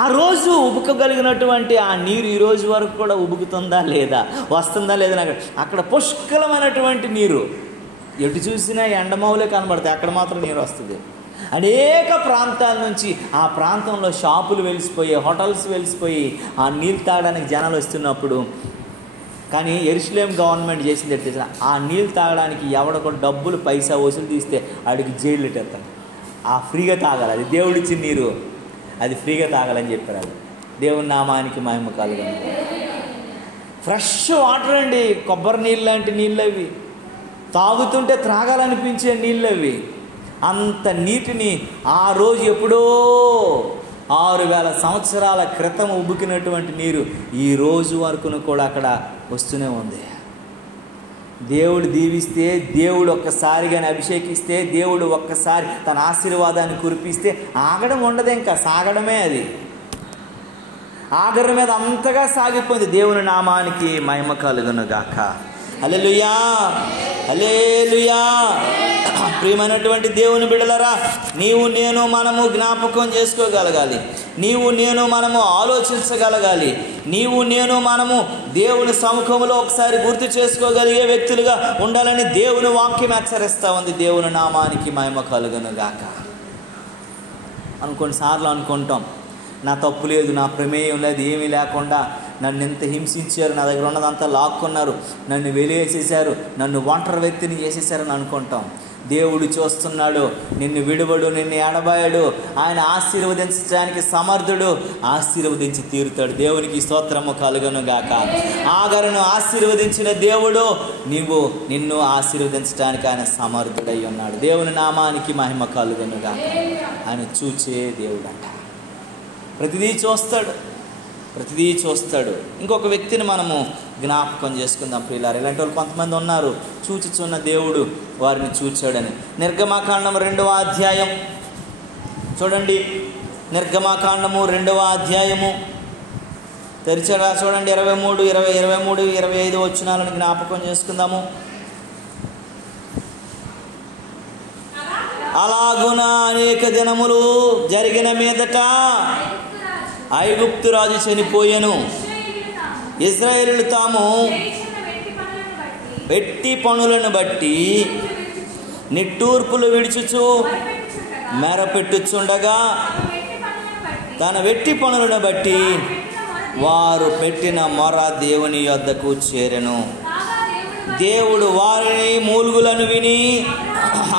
ఆ రోజు ఉబుకగలిగినటువంటి ఆ నీరు ఈ రోజు వరకు కూడా ఉబుకుతుందా లేదా, వస్తుందా లేదా, నాకు అక్కడ పుష్కలమైనటువంటి నీరు ఎటు చూసినా ఎండమౌలే కనబడతాయి, అక్కడ మాత్రం నీరు వస్తుంది. అనేక ప్రాంతాల నుంచి ఆ ప్రాంతంలో షాపులు వెలిసిపోయి, హోటల్స్ వెలిసిపోయి ఆ నీళ్ళు తాగడానికి జనాలు వస్తున్నప్పుడు, కానీ యెరూషలేం గవర్నమెంట్ చేసింది తెలిసిన ఆ నీళ్ళు తాగడానికి ఎవడొక డబ్బులు పైసా వసూలు తీస్తే ఆడికి జైలు పెట్టేస్తాడు. ఆ ఫ్రీగా తాగాలి, అది దేవుడిచ్చిన నీరు, అది ఫ్రీగా తాగాలని చెప్పారు. అది దేవుని నామానికి మహిమ కలుగును. ఫ్రెష్ వాటర్ అండి, కొబ్బరి నీళ్ళు లాంటి నీళ్ళు అవి, తాగుతుంటే త్రాగాలనిపించే నీళ్ళు అవి. అంత నీటిని ఆ రోజు ఎప్పుడో 6000 సంవత్సరాల క్రితం ఉబుకినటువంటి నీరు ఈ రోజు వరకును కూడా అక్కడ వస్తూనే ఉంది. దేవుడు దీవిస్తే, దేవుడు ఒక్కసారిగానే అభిషేకిస్తే, దేవుడు ఒక్కసారి తన ఆశీర్వాదాన్ని కురిపిస్తే ఆగడం ఉండదు, ఇంకా సాగడమే. అది ఆగడం మీద అంతగా సాగిపోయింది. దేవుని నామానికి మహిమ కలుగును గాక. హల్లెలూయా, హల్లెలూయా. ప్రియమైనటువంటి దేవుని బిడ్డలారా, నీవు నేను మనము జ్ఞాపకం చేసుకోగలగాలి, నీవు నేను మనము ఆలోచించగలగాలి, నీవు నేను మనము దేవుని సముఖంలో ఒకసారి గుర్తు చేసుకోగలిగే వ్యక్తులుగా ఉండాలని దేవుని వాక్యం హెచ్చరిస్తూ ఉంది. దేవుని నామానికి మహిమ కలుగును గాక. కొన్నిసార్లు అనుకుంటాం, నా తప్పు లేదు, నా ప్రమేయం లేదు, ఏమీ లేకుండా నన్ను ఎంత హింసించారు, నా దగ్గర ఉన్నదంతా లాక్కున్నారు, నన్ను వెలివేసేశారు, నన్ను ఒంటరి వ్యక్తిని చేసేసారని అనుకుంటాం. దేవుడు చూస్తున్నాడు, నిన్ను విడువడు, నిన్ను ఎడబాయడు. ఆయన ఆశీర్వదించడానికి సమర్థుడు, ఆశీర్వదించి తీరుతాడు. దేవునికి స్తోత్రము కలుగును గాక. ఆగరును ఆశీర్వదించిన దేవుడు నిన్ను ఆశీర్వదించడానికి ఆయన సమర్థుడై ఉన్నాడు. దేవుని నామానికి మహిమ కలుగును గాక. ఆయన చూచే దేవుడు అంట, ప్రతిదీ చూస్తాడు. ఇంకొక వ్యక్తిని మనము జ్ఞాపకం చేసుకుందాం ప్రియులారా. ఇలాంటి వాళ్ళు కొంతమంది ఉన్నారు, చూచుచున్న దేవుడు వారిని చూచాడని. నిర్గమాకాండం 2వ అధ్యాయం చూడండి. నిర్గమాకాండము 2వ అధ్యాయము తెరిచారా చూడండి. 23, 25 వచనాలను జ్ఞాపకం చేసుకుందాము. అలాగున అనేక దినములు జరిగిన మీదట ఐగుప్తు రాజు చనిపోయెను. ఇశ్రాయేలీయులు తాము వెట్టి పనులను బట్టి నిట్టూర్పులు విడుచుచు మెరపెట్టుచుండగా తన వెట్టి పనులను బట్టి వారు పెట్టిన మొర దేవుని యొద్దకు చేరెను. దేవుడు వారిని మూలుగులను విని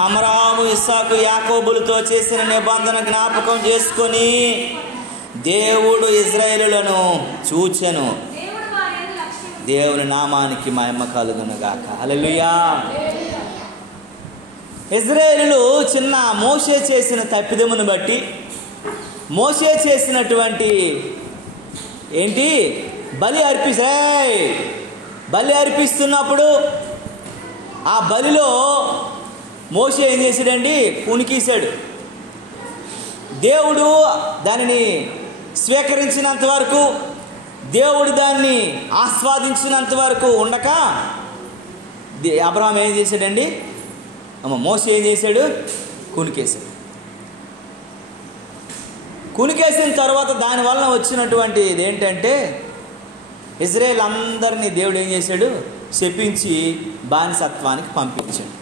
అబ్రాహాము, ఇస్సాకు, యాకోబులతో చేసిన నిబంధన జ్ఞాపకం చేసుకొని దేవుడు ఇశ్రాయేలులను చూచెను. దేవుని నామానికి మహిమ కలుగును గాక. హల్లెలూయా. ఇశ్రాయేలులు చిన్న మోషే చేసిన తప్పిదమును బట్టి, మోషే చేసినటువంటి బలి అర్పిస్తున్నప్పుడు ఆ బలిలో మోషే ఏం చేశాడండి, కునికేశాడు. దేవుడు దానిని స్వీకరించినంత వరకు, దేవుడు దాన్ని ఆస్వాదించినంత వరకు ఉండక అబ్రహాం ఏం చేశాడండి, మోషే ఏం చేశాడు, కునికేశాడు. కునికేసిన తర్వాత దానివల్ల వచ్చినటువంటి ఏంటంటే ఇజ్రాయేల్ అందరినీ దేవుడు ఏం చేశాడు, శపించి బానిసత్వానికి పంపించాడు.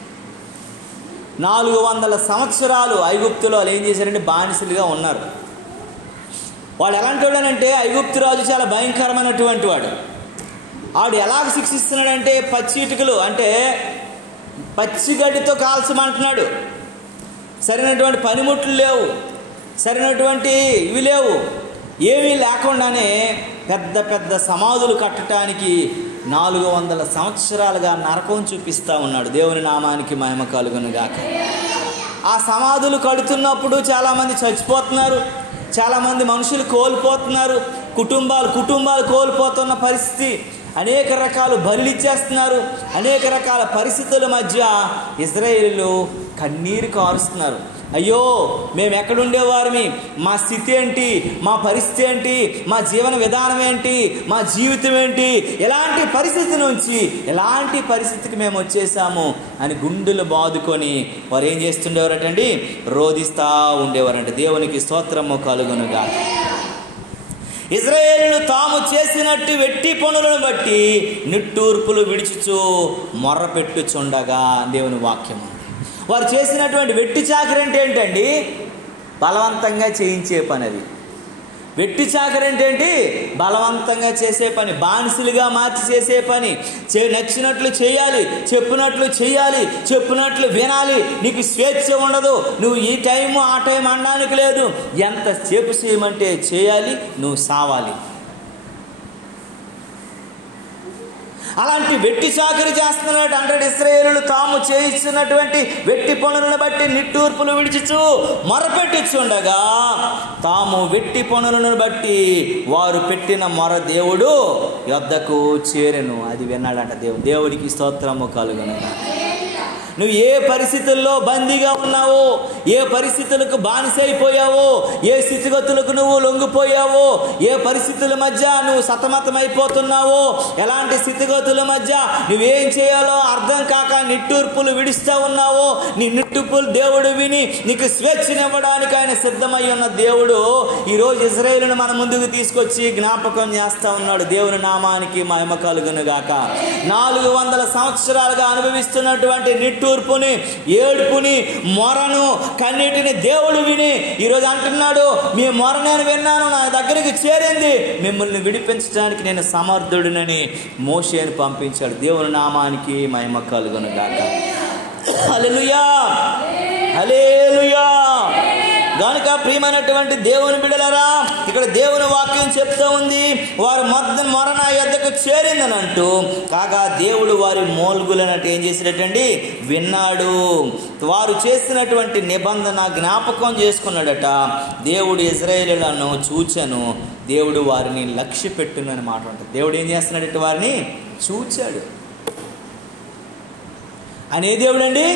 400 సంవత్సరాలు ఐగుప్తులో వాళ్ళు ఏం చేశారంటే బానిసలుగా ఉన్నారు. వాడు ఎలాంటి వాడనంటే, ఐగుప్తు రాజు చాలా భయంకరమైనటువంటి వాడు. ఆడు ఎలాగ శిక్షిస్తున్నాడంటే, పచ్చి ఇటుకలు అంటే పచ్చిగడ్డితో కాల్చమంటున్నాడు. సరైనటువంటి పనిముట్లు లేవు, సరైనటువంటి ఇవి లేవు, ఏమీ లేకుండానే పెద్ద పెద్ద సమాధులు కట్టడానికి 400 సంవత్సరాలుగా నరకం చూపిస్తూ ఉన్నాడు. దేవుని నామానికి మహిమ కలుగును గాక. ఆ సమాధులు కడుతున్నప్పుడు చాలామంది చచ్చిపోతున్నారు, చాలామంది మనుషులు కోల్పోతున్నారు, కుటుంబాలు కోల్పోతున్న పరిస్థితి. అనేక రకాల బలులు ఇచ్చేస్తున్నారు. అనేక రకాల పరిస్థితుల మధ్య ఇశ్రాయేలీయులు కన్నీరు కారుస్తున్నారు. అయ్యో మేము ఎక్కడుండేవారిమి, మా స్థితి ఏంటి, మా పరిస్థితి ఏంటి, మా జీవన విధానం ఏంటి, మా జీవితం ఏంటి, ఎలాంటి పరిస్థితి నుంచి ఎలాంటి పరిస్థితికి మేము వచ్చేసాము అని గుండెలు బాదుకొని వారు ఏం చేస్తుండేవారటండి, రోదిస్తూ ఉండేవారంట. దేవునికి స్తోత్రము కలుగునుగా. ఇశ్రాయేలీయులు తాము చేసినట్టు వెట్టి పనులను బట్టి నిట్టూర్పులు విడిచుచు మొర్రపెట్టుచుండగా దేవుని వాక్యం ఉంది. వారు చేసినటువంటి వెట్టి చాకరీ అంటే ఏంటండి, బలవంతంగా చేయించే పని. అది వెట్టి చాకరీ అంటే ఏంటి, బలవంతంగా చేసే పని, బానిసలుగా మార్చి చేసే పని. నచ్చినట్లు చేయాలి, చెప్పినట్లు చేయాలి, చెప్పినట్లు వినాలి, నీకు స్వేచ్ఛ ఉండదు, నువ్వు ఈ టైము ఆ టైం అనడానికి లేదు, ఎంతసేపు చేయమంటే చేయాలి, నువ్వు సావాలి. అలాంటి వెట్టి చాకరీ చేస్తున్నట్టు అంటే ఇశ్రాయేలీయులు తాము చేయిస్తున్నటువంటి వెట్టి పనులను బట్టి నిట్టూర్పులు విడిచుచు మొరపెట్టుచుండగా తాము వెట్టి పనులను బట్టి వారు పెట్టిన మొర దేవుడు యొద్దకు చేరెను. అది విన్నాడంట దేవుడికి స్తోత్రము కలుగునుగా. నువ్వు ఏ పరిస్థితుల్లో బందీగా ఉన్నావో, ఏ పరిస్థితులకు బానిసైపోయావో, ఏ స్థితిగతులకు నువ్వు లొంగిపోయావో, ఏ పరిస్థితుల మధ్య నువ్వు సతమతమైపోతున్నావో, ఎలాంటి స్థితిగతుల మధ్య నువ్వేం చేయాలో అర్థం కాక నిట్టూర్పులు విడుస్తూ ఉన్నావో, నీ నిట్టూర్పులు దేవుడు విని నీకు స్వేచ్ఛనివ్వడానికి ఆయన సిద్ధమై ఉన్న దేవుడు ఈరోజు ఇశ్రాయేలును మన ముందుకు తీసుకొచ్చి జ్ఞాపకం చేస్తూ ఉన్నాడు. దేవుని నామానికి మహిమ కలుగును గాక. 400 సంవత్సరాలుగా అనుభవిస్తున్నటువంటి నిట్టూర్పుని, ఏడుపుని, మొరను, కన్నీటిని దేవుడు విని ఈరోజు అంటున్నాడు, మీ మొర నేను విన్నాను, నా దగ్గరికి చేరింది, మిమ్మల్ని విడిపించడానికి నేను సమర్థుడినని మోషేను పంపించాడు. దేవుని నామానికి మహిమ కలుగును గాక. హల్లెలూయా, హల్లెలూయా. కనుక ప్రియమైనటువంటి దేవుని బిడ్డలారా, ఇక్కడ దేవుని వాక్యం చెప్తూ ఉంది, వారు మొర నా యొద్దకు చేరిందని అంటూ కాగా దేవుడు వారి మోల్గులన్నట్టు ఏం చేసినట్టండి, విన్నాడు. వారు చేసినటువంటి నిబంధన జ్ఞాపకం చేసుకున్నాడట. దేవుడు ఇశ్రాయేలీయులను చూచెను, దేవుడు వారిని లక్ష్య పెట్టునని మాట ఉంటుంది. దేవుడు ఏం చేస్తున్నాడట, వారిని చూచాడు. అనే దేవుడు అండి,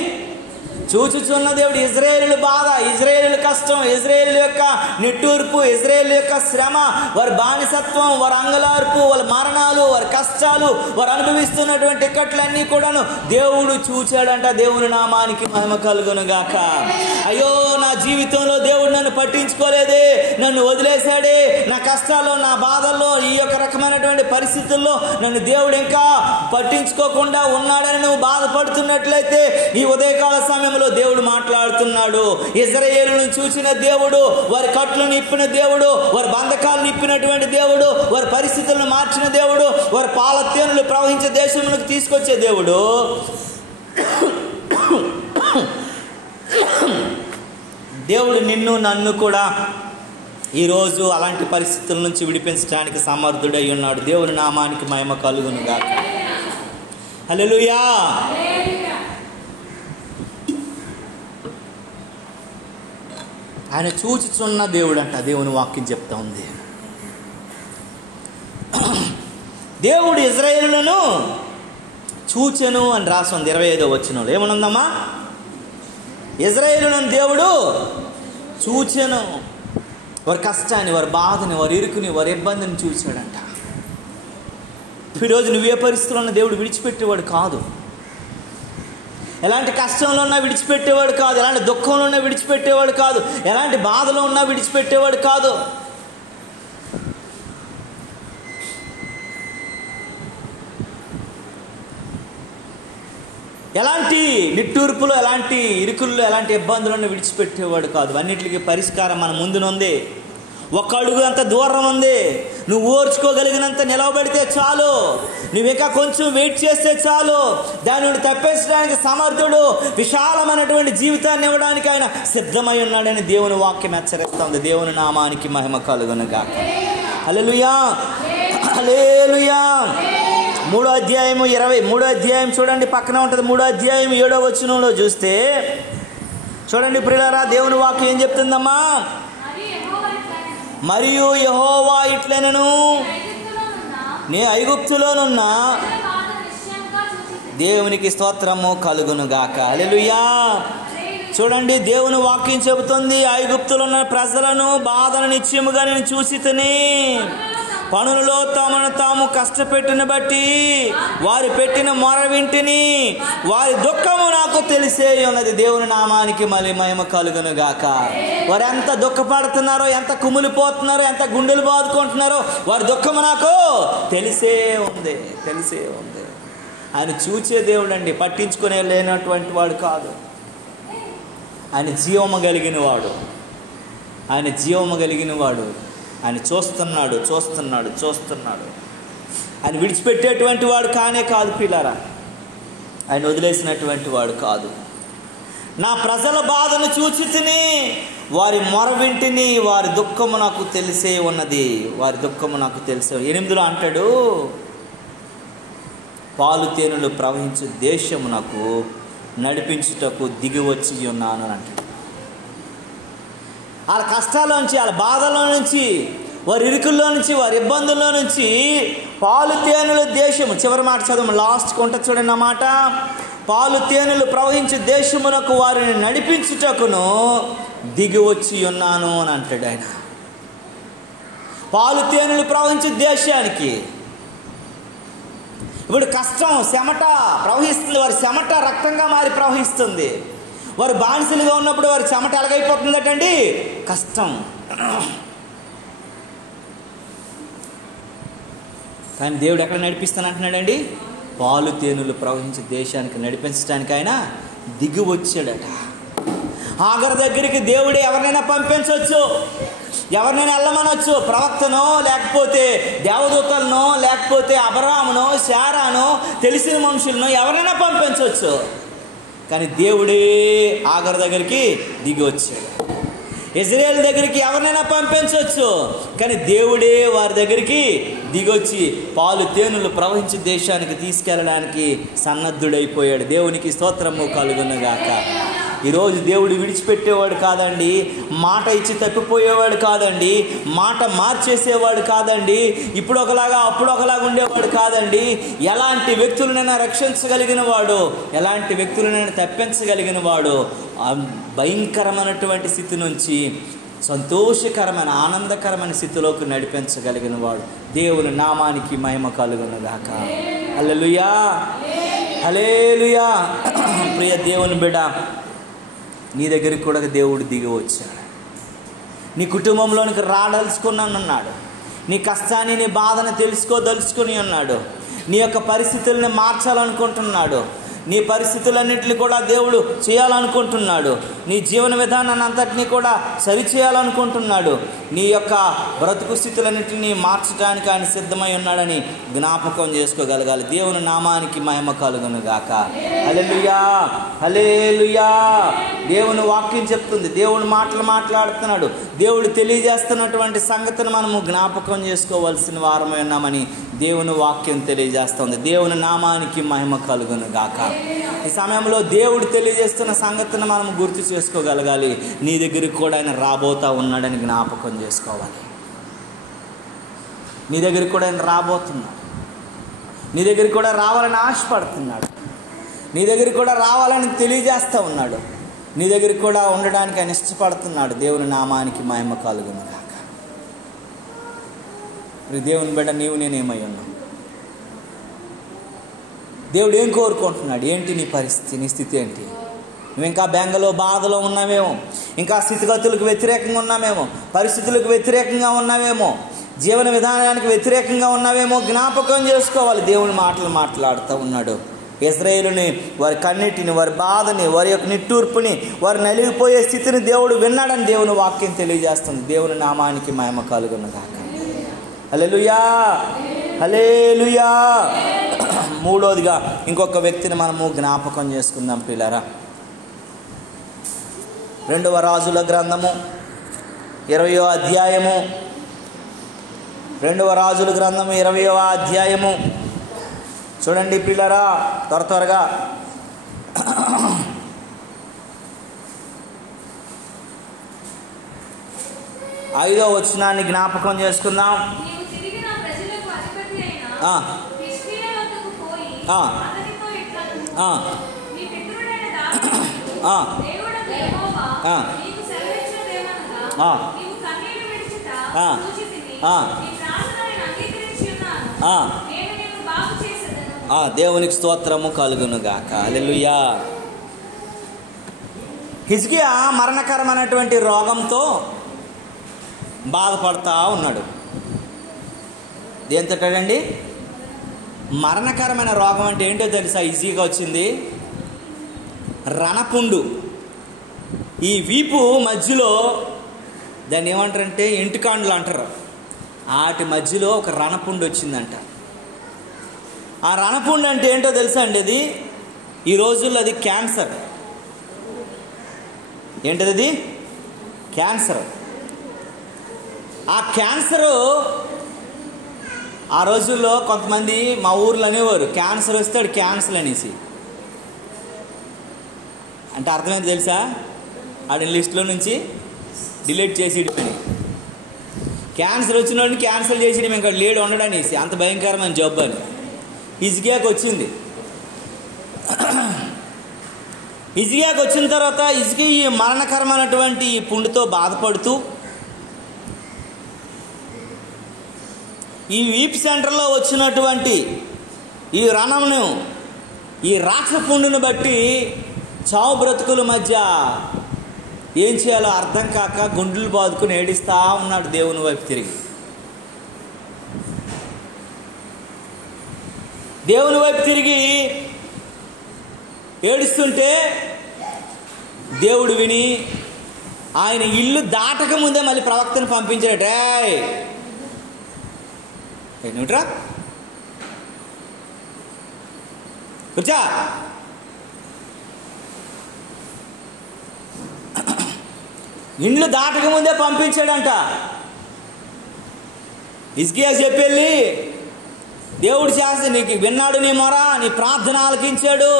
చూచుచున్న దేవుడు. ఇశ్రాయేలీయుల బాధ, ఇశ్రాయేలీయుల కష్టం, ఇశ్రాయేలీయుల యొక్క నిట్టూర్పు, ఇశ్రాయేలీయుల యొక్క శ్రమ, వారి బానిసత్వం, వారి అంగలార్పు, వారి మరణాలు, వారి కష్టాలు, వారు అనుభవిస్తున్నటువంటి ఇక్కట్లన్నీ కూడాను దేవుడు చూచాడంట. దేవుని నామానికి మహిమ కలుగును గాక. అయ్యో నా జీవితంలో దేవుడు నన్ను పట్టించుకోలేదే, నన్ను వదిలేశాడే, నా కష్టాల్లో, నా బాధల్లో, ఈ యొక్క రకమైనటువంటి పరిస్థితుల్లో నన్ను దేవుడు ఇంకా పట్టించుకోకుండా ఉన్నాడని నువ్వు బాధపడుతున్నట్లయితే ఈ ఉదయకాల సమయంలో దేవుడు మాట్లాడుతున్నాడు. ఇశ్రాయేలును చూసిన దేవుడు, వారి కట్లను ఇప్పిన దేవుడు, వారి బంధకాలను ఇప్పినటువంటి దేవుడు, వారి పరిస్థితులను మార్చిన దేవుడు, వారి పాలతేనులు ప్రవహించే దేశంలోకి తీసుకొచ్చే దేవుడు. దేవుడు నిన్ను నన్ను కూడా ఈరోజు అలాంటి పరిస్థితుల నుంచి విడిపించడానికి సమర్థుడై ఉన్నాడు. దేవుని నామానికి మహిమ కలుగును గాక. హల్లెలూయా. ఆయన చూచుచున్న దేవుడు అంట. దేవుని వాక్యం చెప్తా ఉంది, దేవుడు ఇశ్రాయేలులను చూచెను అని రాస్తుంది 25వ వచనంలో. ఏమనుందమ్మా, ఇశ్రాయేలులను దేవుడు చూచెను. వారి కష్టాన్ని, వారి బాధని, వారి ఇరుకుని, వారి ఇబ్బందిని చూశాడంట. ఈరోజు నువ్వే పరిస్థితుల్లో ఉన్న దేవుడు విడిచిపెట్టేవాడు కాదు. ఎలాంటి కష్టంలో ఉన్నా విడిచిపెట్టేవాడు కాదు, ఎలాంటి దుఃఖంలో ఉన్నా విడిచిపెట్టేవాడు కాదు, ఎలాంటి బాధలో ఉన్నా విడిచిపెట్టేవాడు కాదు. ఎలాంటి నిట్టూర్పులు, ఎలాంటి ఇరుకుల్లో, ఎలాంటి ఇబ్బందులను విడిచిపెట్టేవాడు కాదు. అన్నిటికీ పరిష్కారం మన ముందునుంది. ఒక అడుగు అంత దూరం ఉంది. నువ్వు ఓర్చుకోగలిగినంత నిలవబడితే చాలు, నువ్వు ఇంకా కొంచెం వెయిట్ చేస్తే చాలు. దాని నుండి తప్పించడానికి సమర్థుడు, విశాలమైనటువంటి జీవితాన్ని ఇవ్వడానికి ఆయన సిద్ధమై ఉన్నాడని దేవుని వాక్యం హెచ్చరిస్తుంది. దేవుని నామానికి మహిమ కలుగును గాక. హల్లెలూయా, హల్లెలూయా. 3వ అధ్యాయం చూడండి, పక్కన ఉంటుంది. 3వ అధ్యాయం 7వ వచనంలో చూస్తే చూడండి ప్రియులారా, దేవుని వాక్యం ఏం చెప్తుందమ్మా, మరియు యెహోవా ఇట్లనెను, నీ ఐగుప్తులోనున్న దేవునికి స్తోత్రము కలుగును గాక. హల్లెలూయా. చూడండి, దేవుని వాక్యం చెబుతుంది, ఐగుప్తులో ఉన్న ప్రజలను బాధను నిశ్చయముగా నేను చూసితిని. పనులలో తమను తాము కష్టపెట్టిన బట్టి వారి పెట్టిన మొర వింటిని, వారి దుఃఖము నాకు తెలిసే ఉన్నది. దేవుని నామానికి మళ్ళీ మహిమ కలుగును గాక. వారు ఎంత దుఃఖపడుతున్నారో, ఎంత కుమిలిపోతున్నారో, ఎంత గుండెలు బాదుకుంటున్నారో, వారి దుఃఖము నాకు తెలిసే ఉంది. ఆయన చూచే దేవుడు అండి, పట్టించుకునే లేనటువంటి వాడు కాదు. ఆయన జీవము కలిగిన వాడు. ఆయన చూస్తున్నాడు. ఆయన విడిచిపెట్టేటువంటి వాడు కానే కాదు పిల్లరా. ఆయన వదిలేసినటువంటి వాడు కాదు. నా ప్రజల బాధను చూచితిని, వారి మొర వింటిని, వారి దుఃఖము నాకు తెలిసే ఉన్నది. 8లో అంటాడు, పాలు తేనెలు ప్రవహించు దేశమునకు నడిపించుటకు దిగి వచ్చి ఉన్నాను అని అంటాడు. వాళ్ళ కష్టాల నుంచి, వాళ్ళ బాధల నుంచి, వారి ఇరుకుల్లో నుంచి, వారి ఇబ్బందుల్లో నుంచి పాలు తేనెల దేశము, చివరి మాట చదువు, లాస్ట్ కొంట చూడండి అన్నమాట. పాలు తేనెలు ప్రవహించే దేశమునకు వారిని నడిపించుటకును దిగి వచ్చి ఉన్నాను అని అంటాడు ఆయన. పాలు తేనెలు ప్రవహించే దేశానికి ఇప్పుడు కష్టం, చెమట ప్రవహిస్తుంది. వారి చెమట రక్తంగా మారి ప్రవహిస్తుంది. వారు బానిసలుగా ఉన్నప్పుడు వారి చెమట ఎలాగైపోతుందటండి, కష్టం. కానీ దేవుడు ఎక్కడ నడిపిస్తానంటున్నాడండి? పాలు తేనెలు ప్రవహించే దేశానికి నడిపించడానికి ఆయన దిగి వచ్చాడట. ఆగర్ దగ్గరికి దేవుడు ఎవరినైనా పంపించవచ్చు, ఎవరినైనా వెళ్ళమనొచ్చు. ప్రవక్తనో, లేకపోతే దేవదూతలనో, లేకపోతే అబ్రహామునో, శారానో, తెలిసిన మనుషులను ఎవరైనా పంపించవచ్చు. కానీ దేవుడే ఆగర్ దగ్గరికి దిగి వచ్చాడు. ఇజ్రాయేల్ దగ్గరికి ఎవరినైనా పంపించవచ్చు, కానీ దేవుడే వారి దగ్గరికి దిగొచ్చి పాలు తేనెలు ప్రవహించే దేశానికి తీసుకెళ్ళడానికి సన్నద్ధుడైపోయాడు. దేవునికి స్తోత్రము కలుగునుగాక. ఈరోజు దేవుడు విడిచిపెట్టేవాడు కాదండి, మాట ఇచ్చి తప్పిపోయేవాడు కాదండి, మాట మార్చేసేవాడు కాదండి, ఇప్పుడు ఒకలాగా అప్పుడు ఒకలాగా ఉండేవాడు కాదండి. ఎలాంటి వ్యక్తులనైనా రక్షించగలిగిన వాడు, ఎలాంటి వ్యక్తులనైనా తప్పించగలిగిన వాడు. భయంకరమైనటువంటి స్థితి నుంచి సంతోషకరమైన, ఆనందకరమైన స్థితిలోకి నడిపించగలిగిన వాడు. దేవుని నామానికి మహిమ కలుగునుగాక. హల్లెలూయా, హల్లెలూయా. ప్రియ దేవుని బిడ్డ, నీ దగ్గరికి కూడా దేవుడు దిగి వచ్చాడు. నీ కుటుంబంలోనికి రాదలుచుకున్నానన్నాడు. నీ కష్టాన్ని, నీ బాధను తెలుసుకొని ఉన్నాడు. నీ యొక్క పరిస్థితుల్ని మార్చాలనుకుంటున్నాడు. నీ పరిస్థితులన్నింటినీ కూడా దేవుడు చేయాలనుకుంటున్నాడు. నీ జీవన విధానాన్ని అంతటినీ కూడా సరిచేయాలనుకుంటున్నాడు. నీ యొక్క బ్రతుకు స్థితులన్నింటినీ మార్చడానికి ఆయన సిద్ధమై ఉన్నాడని జ్ఞాపకం చేసుకోగలగాలి. దేవుని నామానికి మహిమ కలుగునుగాక. హల్లెలూయా, హల్లెలూయా. దేవుని వాక్యం చెప్తుంది, దేవుని మాటలు మాట్లాడుతున్నాడు. దేవుడు తెలియజేస్తున్నటువంటి సంగతిని మనము జ్ఞాపకం చేసుకోవాల్సిన వారమై ఉన్నామని దేవుని వాక్యం తెలియజేస్తుంది. దేవుని నామానికి మహిమ కలుగునుగాక. ఈ సమయంలో దేవుడు తెలియజేస్తున్న సంగతిని మనం గుర్తు చేసుకోగలగాలి. నీ దగ్గరికి కూడా ఆయన రాబోతా ఉన్నాడని జ్ఞాపకం చేసుకోవాలి. నీ దగ్గరికి కూడా ఆయన రాబోతున్నాడు. నీ దగ్గరికి కూడా రావాలని ఆశపడుతున్నాడు. నీ దగ్గరికి కూడా రావాలని తెలియజేస్తూ ఉన్నాడు. నీ దగ్గరికి కూడా ఉండడానికి ఆయన ఇష్టపడుతున్నాడు. దేవుని నామానికి మహిమ కలుగునుగాక. దేవుని బిడ్డ, నీవు నేనేమై ఉన్నావు? దేవుడు ఏం కోరుకుంటున్నాడు? ఏంటి నీ పరిస్థితి, నీ స్థితి ఏంటి? నువ్వు ఇంకా బెంగలో, బాధలో ఉన్నావేమో, ఇంకా స్థితిగతులకు వ్యతిరేకంగా ఉన్నామేమో, పరిస్థితులకు వ్యతిరేకంగా ఉన్నావేమో, జీవన విధానానికి వ్యతిరేకంగా ఉన్నావేమో. జ్ఞాపకం చేసుకోవాలి. దేవుని మాటలు మాట్లాడుతూ ఉన్నాడు. ఇశ్రాయేలుని, వారి కన్నిటిని, వారి బాధని, వారి యొక్క నిట్టూర్పుని, వారి నలిగిపోయే స్థితిని దేవుడు విన్నాడని దేవుని వాక్యం తెలియజేస్తుంది. దేవుని నామానికి మహిమ కలుగునుగాక. హల్లెలూయా, హల్లెలూయా. మూడోదిగా ఇంకొక వ్యక్తిని మనము జ్ఞాపకం చేసుకుందాం పిల్లరా. 2వ రాజుల గ్రంథము 20వ అధ్యాయము. 2వ రాజుల గ్రంథము 20వ అధ్యాయము చూడండి పిల్లరా, త్వరగా 5వ వచనాన్ని జ్ఞాపకం చేసుకుందాం. దేవునికి స్తోత్రము కలుగును గాక. హల్లెలూయా. హిజ్కియా మరణకరమైనటువంటి రోగంతో బాధపడతా ఉన్నాడు. దేంతోటండి? మరణకరమైన రోగం అంటే ఏంటో తెలుసా? ఈజీగా వచ్చింది రణపుండు. ఈ వీపు మధ్యలో దాన్ని ఏమంటారంటే ఎంటుకాండ్లు అంటారు. వాటి మధ్యలో ఒక రణపుండు వచ్చిందంట. ఆ రణపుండు అంటే ఏంటో తెలుసా అండి? అది ఈ రోజుల్లో అది క్యాన్సర్. ఏంటది? అది క్యాన్సర్. ఆ క్యాన్సరు ఆ రోజుల్లో కొంతమంది మా ఊర్లో అనేవారు, క్యాన్సర్ వస్తే వాడు క్యాన్సర్ అనేసి. అంటే అర్థమైంది తెలుసా? వాడిని లిస్టులో నుంచి డిలీట్ చేసేయడం. క్యాన్సర్ వచ్చిన వాడిని క్యాన్సల్ చేసేయడం, ఇంకా లేడు ఉండడనేసి. అంత భయంకరమైన జబ్బు అని హిజ్కియాకి వచ్చింది. హిజ్కియాకి వచ్చిన తర్వాత హిజ్కియా ఈ మరణకరమైనటువంటి ఈ పుండుతో బాధపడుతూ ఈ వీప్ సెంటర్లో వచ్చినటువంటి ఈ రణమును, ఈ రాక్షపుండును బట్టి చావు బ్రతుకుల మధ్య ఏం చేయాలో అర్థం కాక గుండెలు బాదుకుని ఏడిస్తూ ఉన్నాడు దేవుని వైపు తిరిగి. దేవుని వైపు తిరిగి ఏడుస్తుంటే దేవుడు విని ఆయన ఇల్లు దాటక ముందే మళ్ళీ ప్రవక్తను పంపించాడట. ఏమిట్రా కూర్చా, ఇండ్లు దాటక ముందే పంపించాడంట. హిజ్కియా చెప్పెళ్ళి, దేవుడు చేస్తే నీకు విన్నాడు, నీ మొర, నీ ప్రార్థన ఆలకించాడు.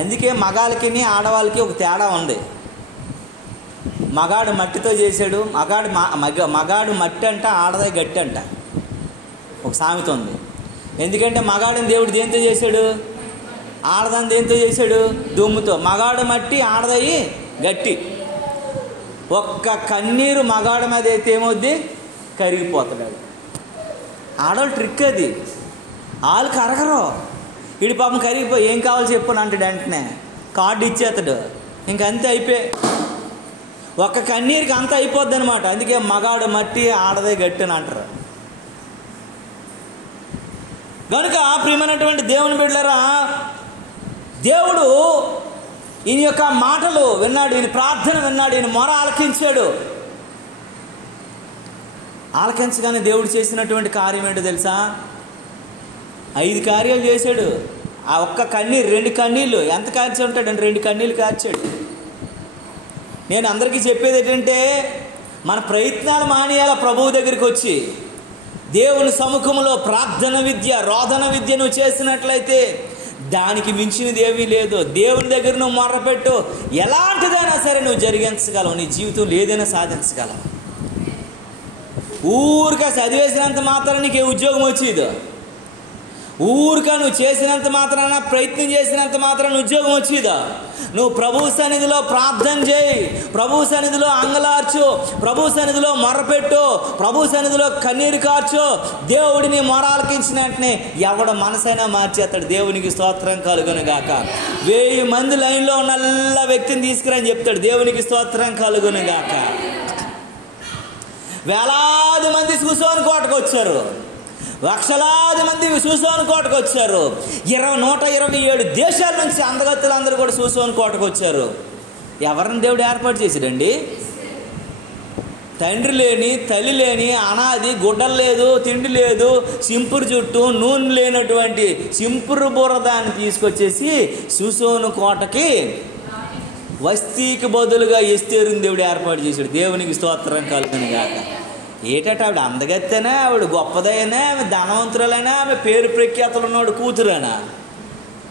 అందుకే మగాళ్ళకి ఆడవాళ్ళకి ఒక తేడా ఉంది. మగాడు మట్టితో చేశాడు, మగాడు మట్టి అంట, ఆడదే గట్టి అంట. ఒక సామెత ఉంది. ఎందుకంటే మగాడిని దేవుడు దేంతో చేశాడు? ఆడదాన్ని దేంతో చేశాడు? దుమ్ముతో. మగాడు మట్టి, ఆడదయ్యి గట్టి. ఒక్క కన్నీరు మగాడు మీద అయితే ఏమవుద్ది? కరిగిపోతాడు. ఆడవాళ్ళు ట్రిక్ అది. వాళ్ళు కరగరు. వీడి పాపం కరిగిపోయి ఏం కావాలో చెప్పను అంటాడు. వెంటనే కార్డు ఇచ్చేస్తాడు. ఇంకంతే అయిపోయి ఒక్క కన్నీరికి అంతా అయిపోద్ది అనమాట. అందుకే మగాడు మట్టి, ఆడదే గట్టి అని అంటారు. కనుక ప్రియమైనటువంటి దేవుని బిడ్డలారా, దేవుడు ఈయన యొక్క మాటలు విన్నాడు, ఈయన ప్రార్థన విన్నాడు, ఈయన మొర ఆలకించాడు. ఆలకించగానే దేవుడు చేసినటువంటి కార్యం ఏంటో తెలుసా? 5 కార్యాలు చేశాడు. ఆ ఒక్క కన్నీరు, 2 కన్నీళ్ళు ఎంత కార్చి ఉంటాడండి? 2 కన్నీళ్ళు కార్చాడు. నేను అందరికీ చెప్పేది ఏంటంటే, మన ప్రయత్నాలు మానేయాల. ప్రభువు దగ్గరికి వచ్చి దేవుని సముఖంలో ప్రార్థన విద్య, రోదన విద్య నువ్వు చేసినట్లయితే దానికి మించినది ఏమీ లేదు. దేవుని దగ్గర నువ్వు మొర్రపెట్టు, ఎలాంటిదైనా సరే నువ్వు జరిగించగలవు. నీ జీవితంలో ఏదైనా సాధించగలవు. ఊరికా చదివేసినంత మాత్రం నీకు ఏ ఉద్యోగం వచ్చేదో, ఊరికా నువ్వు చేసినంత మాత్రాన, ప్రయత్నం చేసినంత మాత్రాన ఉద్యోగం వచ్చేదా? నువ్వు ప్రభు సన్నిధిలో ప్రార్థన చేయి, ప్రభు సన్నిధిలో అంగలార్చు, ప్రభు సన్నిధిలో మొర్రపెట్టు, ప్రభు సన్నిధిలో కన్నీరు కార్చు. దేవుడిని మొరాలకించిన వెంటనే ఎవడ మనసైనా మార్చేస్తాడు. దేవునికి స్తోత్రం కలుగును గాక. 1000 మంది లైన్లో ఉన్న నల్ల వ్యక్తిని తీసుకురని చెప్తాడు. దేవునికి స్తోత్రం కలుగును గాక. వేలాది మంది సూసోను కోటకు వచ్చారు, లక్షలాది మంది సూసోను కోటకు వచ్చారు. 127 దేశాల నుంచి అందగత్తులందరూ కూడా సూసోను కోటకు వచ్చారు. ఎవరిని దేవుడు ఏర్పాటు చేశాడండి? తండ్రి లేని, తల్లి లేని, అనాది, గుడ్డలు లేదు, తిండి లేదు, సింపురు చుట్టూ నూనె లేనటువంటి సింపురు బురదాన్ని తీసుకొచ్చేసి సూసోను కోటకి వస్తీకి బదులుగా ఎస్తేరుని దేవుడు ఏర్పాటు చేశాడు. దేవునికి స్తోత్రం కలుగును గాక. ఏటట ఆవిడ అందగత్తేనా, ఆవిడ గొప్పదైనా, ఆమె ధనవంతురాలైనా, ఆమె పేరు ప్రఖ్యాతులు ఉన్నవాడు కూతురేనా?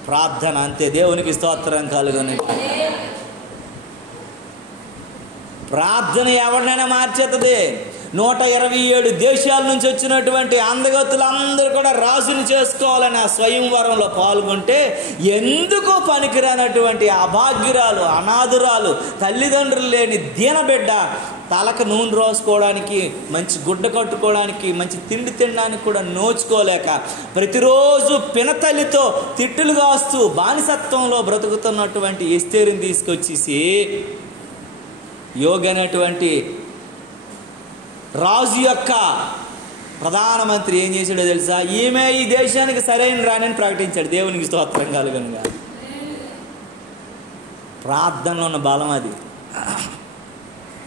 ప్రార్థన అంతే. దేవునికి స్తోత్రం కలుగును గాక. ప్రార్థన ఎవరినైనా మార్చేస్తుంది. 127 దేశాల నుంచి వచ్చినటువంటి అందగతులందరూ కూడా రాజుని చేసుకోవాలని ఆ స్వయంవరంలో పాల్గొంటే ఎందుకు పనికిరానటువంటి అభాగ్యురాలు, అనాథురాలు, తల్లిదండ్రులు లేని దీనబిడ్డ తలకు నూనె రాసుకోవడానికి, మంచి గుడ్డ కట్టుకోవడానికి, మంచి తిండి తినడానికి కూడా నోచుకోలేక ప్రతిరోజు పినతల్లితో తిట్టులు కాస్తూ బానిసత్వంలో బ్రతుకుతున్నటువంటి ఎస్తేరుని తీసుకొచ్చేసి యోగి అనేటువంటి రాజు యొక్క ప్రధానమంత్రి ఏం చేశాడో తెలుసా? ఈమె ఈ దేశానికి సరైన రానని ప్రకటించాడు. దేవునికి స్తోత్రం కలుగునుగా. ప్రార్థనలో ఉన్న బలం అది.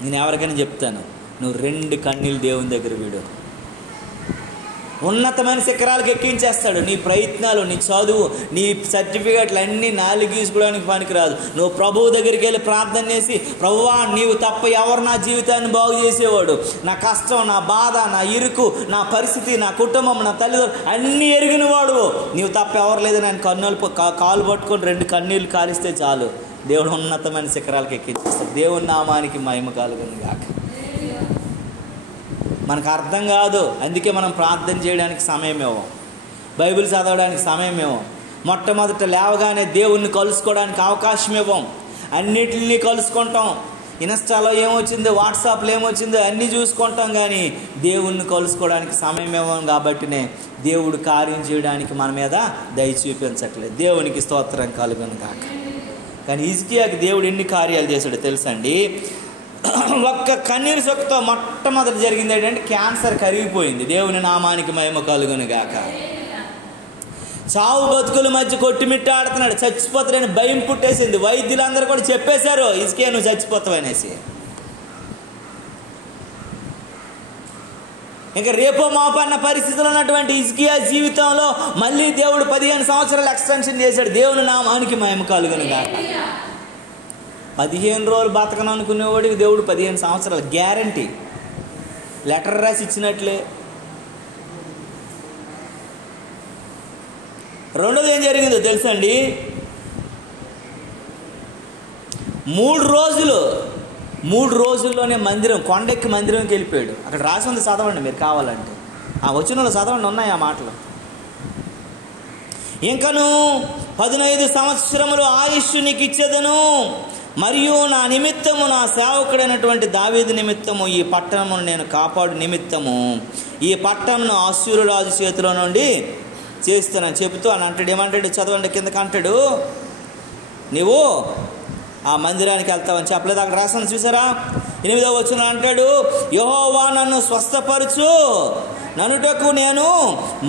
నేను ఎవరికైనా చెప్తాను, నువ్వు 2 కన్నీళ్ళు దేవుని దగ్గర వీడు, ఉన్నతమైన శిఖరాలకు ఎక్కించేస్తాడు. నీ ప్రయత్నాలు, నీ చదువు, నీ సర్టిఫికేట్లు అన్నీ నాలుగు గీసుకోవడానికి పనికిరాదు. నువ్వు ప్రభువు దగ్గరికి వెళ్ళి ప్రార్థన చేసి, ప్రభువా నీవు తప్ప ఎవరు నా జీవితాన్ని బాగు చేసేవాడు, నా కష్టం, నా బాధ, నా ఇరుకు, నా పరిస్థితి, నా కుటుంబం, నా తల్లిదండ్రులు అన్నీ ఎరిగిన వాడు, నీవు తప్ప ఎవరు లేదు, నేను కాలు పట్టుకొని 2 కన్నీళ్ళు కాలిస్తే చాలు, దేవుడు ఉన్నతమైన శిఖరాలకు ఎక్కించేస్తాడు. దేవుని నామానికి మహిమ కలుగును గాక. మనకు అర్థం కాదు, అందుకే మనం ప్రార్థన చేయడానికి సమయం ఇవ్వం, బైబిల్ చదవడానికి సమయం ఇవ్వం, మొట్టమొదట లేవగానే దేవుణ్ణి కలుసుకోవడానికి అవకాశం ఇవ్వం. అన్నిటిని కలుసుకుంటాం, ఇన్స్టాలో ఏమొచ్చిందో, వాట్సాప్లో ఏమొచ్చిందో అన్నీ చూసుకుంటాం, కానీ దేవుణ్ణి కలుసుకోవడానికి సమయం ఇవ్వం. కాబట్టినే దేవుడు కార్యం చేయడానికి మన మీద దయ చూపించట్లేదు. దేవునికి స్తోత్రం కలుగును కాక. కానీ హిజ్కియాకి దేవుడు ఎన్ని కార్యాలు చేశాడో తెలుసండి. ఒక్క కన్నీరు సొక్కుతో మొట్టమొదటి జరిగింది ఏంటంటే క్యాన్సర్ కరిగిపోయింది. దేవుని నామానికి మహిమ కలుగును గాక. చావు బతుకుల మధ్య కొట్టిమిట్టాడుతున్నాడు, చచ్చిపోతాడని భయం పుట్టేసింది. వైద్యులందరూ కూడా చెప్పేశారు, హిజ్కియా నువ్వు చచ్చిపోతావు అనేసి. ఇంకా రేపో మాపో అన్న పరిస్థితులు ఉన్నటువంటి హిజ్కియా జీవితంలో మళ్ళీ దేవుడు 15 సంవత్సరాలు ఎక్స్టెన్షన్ చేశాడు. దేవుని నామానికి మహిమ కలుగును గాక. 15 రోజులు బతకను అనుకునేవాడికి దేవుడు 15 సంవత్సరాలు గ్యారంటీ లెటర్ రాసి ఇచ్చినట్లే. రెండోది ఏం జరిగిందో తెలుసండి, 3 రోజుల్లోనే మందిరం, కొండెక్కి మందిరంకి వెళ్ళిపోయాడు. అక్కడ రాసి ఉంది, చదవండి మీరు కావాలంటే, ఆ వచనంలో చదవండి, ఉన్నాయి ఆ మాటలు. ఇంకను 15 సంవత్సరములు ఆయుష్ నీకు ఇచ్చేదను, మరియు నా నిమిత్తము, నా సేవకుడైనటువంటి దావీదు నిమిత్తము ఈ పట్టణమును నేను కాపాడు నిమిత్తము ఈ పట్టణమును అశ్షూరు రాజు చేతిలో నుండి చేస్తానని చెబుతూ అని అంటాడు. ఏమంటాడు చదవండి, కిందకి అంటాడు, నీవు ఆ మందిరానికి వెళ్తావని చెప్పలేదు, అక్కడ రాసాను చూసారా? 8వ వచనం అంటాడు, యెహోవా నన్ను స్వస్థపరచు ననుటకు నేను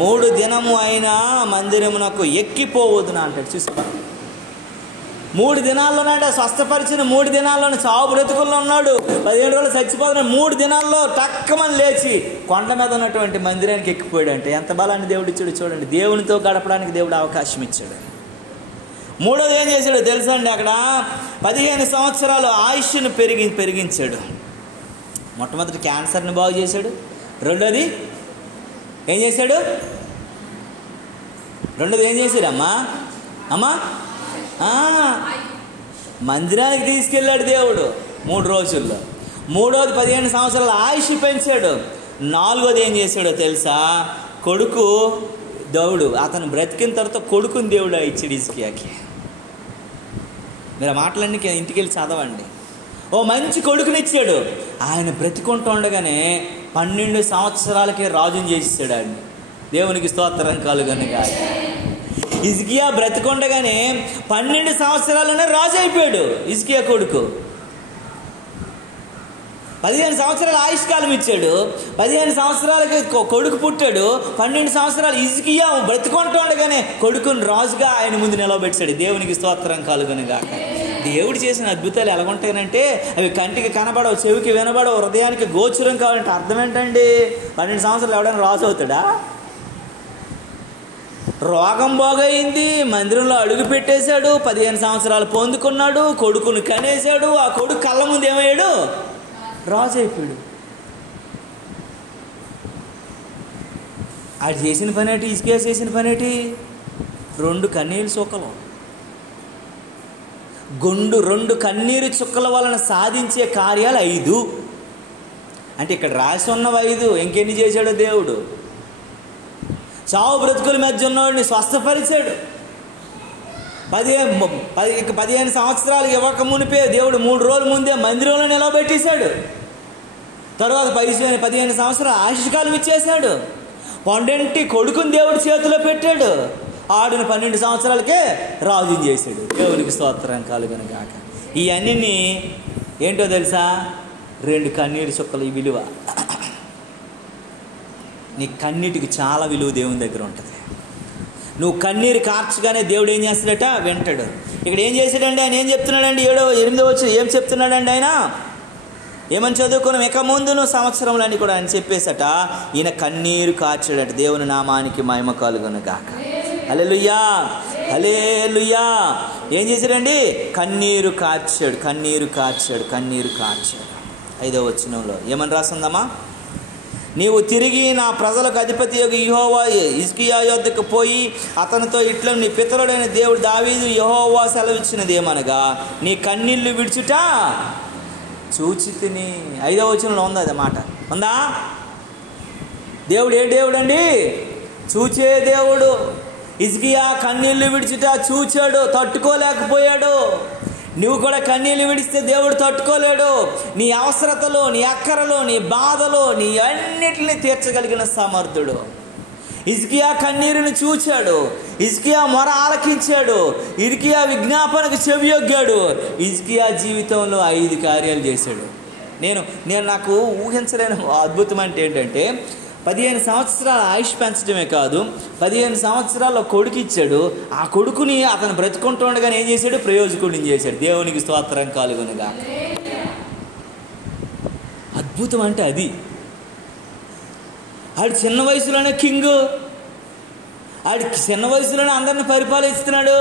3 దినము అయినా మందిరమునకు ఎక్కిపోవద్దునా అంటాడు. చూసారా? 3 దినాల్లోనంటే స్వస్థపరిచిన 3 దినాల్లోనే చావు బ్రతుకుల్లో ఉన్నాడు. 15 రోజులు చచ్చిపోతున్న 3 దినాల్లో టక్కమని లేచి కొండ మీద ఉన్నటువంటి మందిరానికి ఎక్కిపోయాడు. అంటే ఎంత బలాన్ని దేవుడు ఇచ్చాడు చూడండి. దేవునితో గడపడానికి దేవుడు అవకాశం ఇచ్చాడు. మూడోది ఏం చేశాడు తెలుసా అండి, అక్కడ 15 సంవత్సరాలు ఆయుష్ను పెరిగించాడు. మొట్టమొదటి క్యాన్సర్ని బాగు చేశాడు. రెండోది ఏం చేశాడు? అమ్మా మందిరానికి తీసుకెళ్ళాడు దేవుడు 3 రోజుల్లో. మూడోది 15 సంవత్సరాల ఆయుష్ పెంచాడు. నాలుగోది ఏం చేశాడో తెలుసా? కొడుకు దేవుడు అతను బ్రతికిన తర్వాత కొడుకుని దేవుడు ఇచ్చాడు హిజ్కియాకి. మీరు ఆ మాటలన్నీ ఇంటికి వెళ్ళి చదవండి. ఓ మంచి కొడుకునిచ్చాడు. ఆయన బ్రతికుంటూ ఉండగానే 12 సంవత్సరాలకే రాజుని చేసేసాడు ఆయన. దేవునికి స్తోత్రం కలుగునుగా. హిజ్కియా బ్రతికుండగానే 12 సంవత్సరాలనే రాజు అయిపోయాడు హిజ్కియా కొడుకు. 15 సంవత్సరాల ఆయుష్కాలం ఇచ్చాడు. 15 సంవత్సరాలకి కొడుకు పుట్టాడు. 12 సంవత్సరాలు హిజ్కియా బ్రతికుంటూ ఉండగానే కొడుకుని రాజుగా ఆయన ముందు నిలవబెట్టాడు. దేవునికి స్తోత్రం కలుగునుగా. దేవుడు చేసిన అద్భుతాలు ఎలాగుంటాయనంటే అవి కంటికి కనబడవు, చెవికి వినబడవు, హృదయానికి గోచరం కావాలంటే అర్థం ఏంటండి? 12 సంవత్సరాలు ఎవడైనా రాజు అవుతాడా? రోగం బాగయింది, మందిరంలో అడుగు పెట్టేశాడు, 15 సంవత్సరాలు పొందుకున్నాడు, కొడుకును కనేశాడు. ఆ కొడుకు కళ్ళ ముందు ఏమయ్యాడు? రాజు అయిపోయాడు. ఆడు చేసిన పని ఏంటి? హిజ్కియా చేసిన పని ఏంటి? 2 కన్నీరు చుక్కలు. 2 కన్నీరు చుక్కల వలన సాధించే కార్యాలు 5. అంటే ఇక్కడ రాసి ఉన్నవి 5, ఇంకెన్ని చేశాడో దేవుడు. చావు బ్రతుకుల మధ్య ఉన్నవాడిని స్వస్థపరిచాడు. 15 సంవత్సరాలు ఇవ్వక మునిపే దేవుడు 3 రోజుల ముందే మందిరంలో నిలబెట్టేశాడు. తర్వాత 15 సంవత్సరాలు ఆశీర్వాదం ఇచ్చేశాడు. పండంటి కొడుకుని దేవుడి చేతిలో పెట్టాడు. ఆడిన 12 సంవత్సరాలకే రాజుని చేశాడు. దేవునికి స్తోత్రం కలుగును గాక. ఇవన్నీ ఏంటో తెలుసా? 2 కన్నీటి చుక్కలు. ఈ విలువ, నీ కన్నీటికి చాలా విలువ దేవుని దగ్గర ఉంటుంది. నువ్వు కన్నీరు కార్చగానే దేవుడు ఏం చేస్తాడట? వింటాడు. ఇక్కడ ఏం చేశాడండి ఆయన? ఏం చెప్తున్నాడండి? 8వ వచనం ఏం చెప్తున్నాడండి ఆయన? ఏమని చదువుకున్నాం? ఇక ముందును సంవత్సరంలో కూడా ఆయన చెప్పేసట ఈయన కన్నీరు కార్చాడట. దేవుని నామానికి మహిమ కలుగును గాక. హల్లెలూయా, హల్లెలూయా. ఏం చేశాడండి? కన్నీరు కార్చాడు, కన్నీరు కార్చాడు, కన్నీరు కార్చాడు. 5వ వచనంలో ఏమని రాసిందమ్మా? నీవు తిరిగి నా ప్రజలకు అధిపతి యెహోవా హిజ్కియా యొద్దకు పోయి అతనితో ఇట్లా నీ పితరుడైన దేవుడు దావీదు యెహోవా సెలవిచ్చినది ఏమనగా, నీ కన్నీళ్లు విడుచుట చూచి తిని. 5వ వచనంలో ఉంది అది మాట, ఉందా? దేవుడు ఏ దేవుడు అండి? చూచే దేవుడు. హిజ్కియా కన్నీళ్లు విడిచుట చూచాడు, తట్టుకోలేకపోయాడు. నువ్వు కూడా కన్నీళ్ళు విడిస్తే దేవుడు తట్టుకోలేడు. నీ అవసరతలో, నీ అక్కరలో, నీ బాధలో, నీ అన్నిటిని తీర్చగలిగిన సమర్థుడు. హిజ్కియా కన్నీరుని చూచాడు, హిజ్కియా మొర ఆలకించాడు, హిజ్కియా విజ్ఞాపనకు చెవియొగ్గాడు. హిజ్కియా జీవితంలో 5 కార్యాలు చేశాడు. నాకు ఊహించలేని అద్భుతం అంటే ఏంటంటే 15 సంవత్సరాల ఆయుష్ పెంచడమే కాదు, 15 సంవత్సరాల్లో కొడుకు ఇచ్చాడు. ఆ కొడుకుని అతను బ్రతుకుంటుండగానే ఏం చేశాడు? ప్రయోజకుడిని చేశాడు. దేవునికి స్తోత్రం కలుగునుగా. అద్భుతం అంటే అది. ఆడు చిన్న వయసులోనే కింగ్, ఆడు చిన్న వయసులోనే అందరిని పరిపాలిస్తున్నాడు.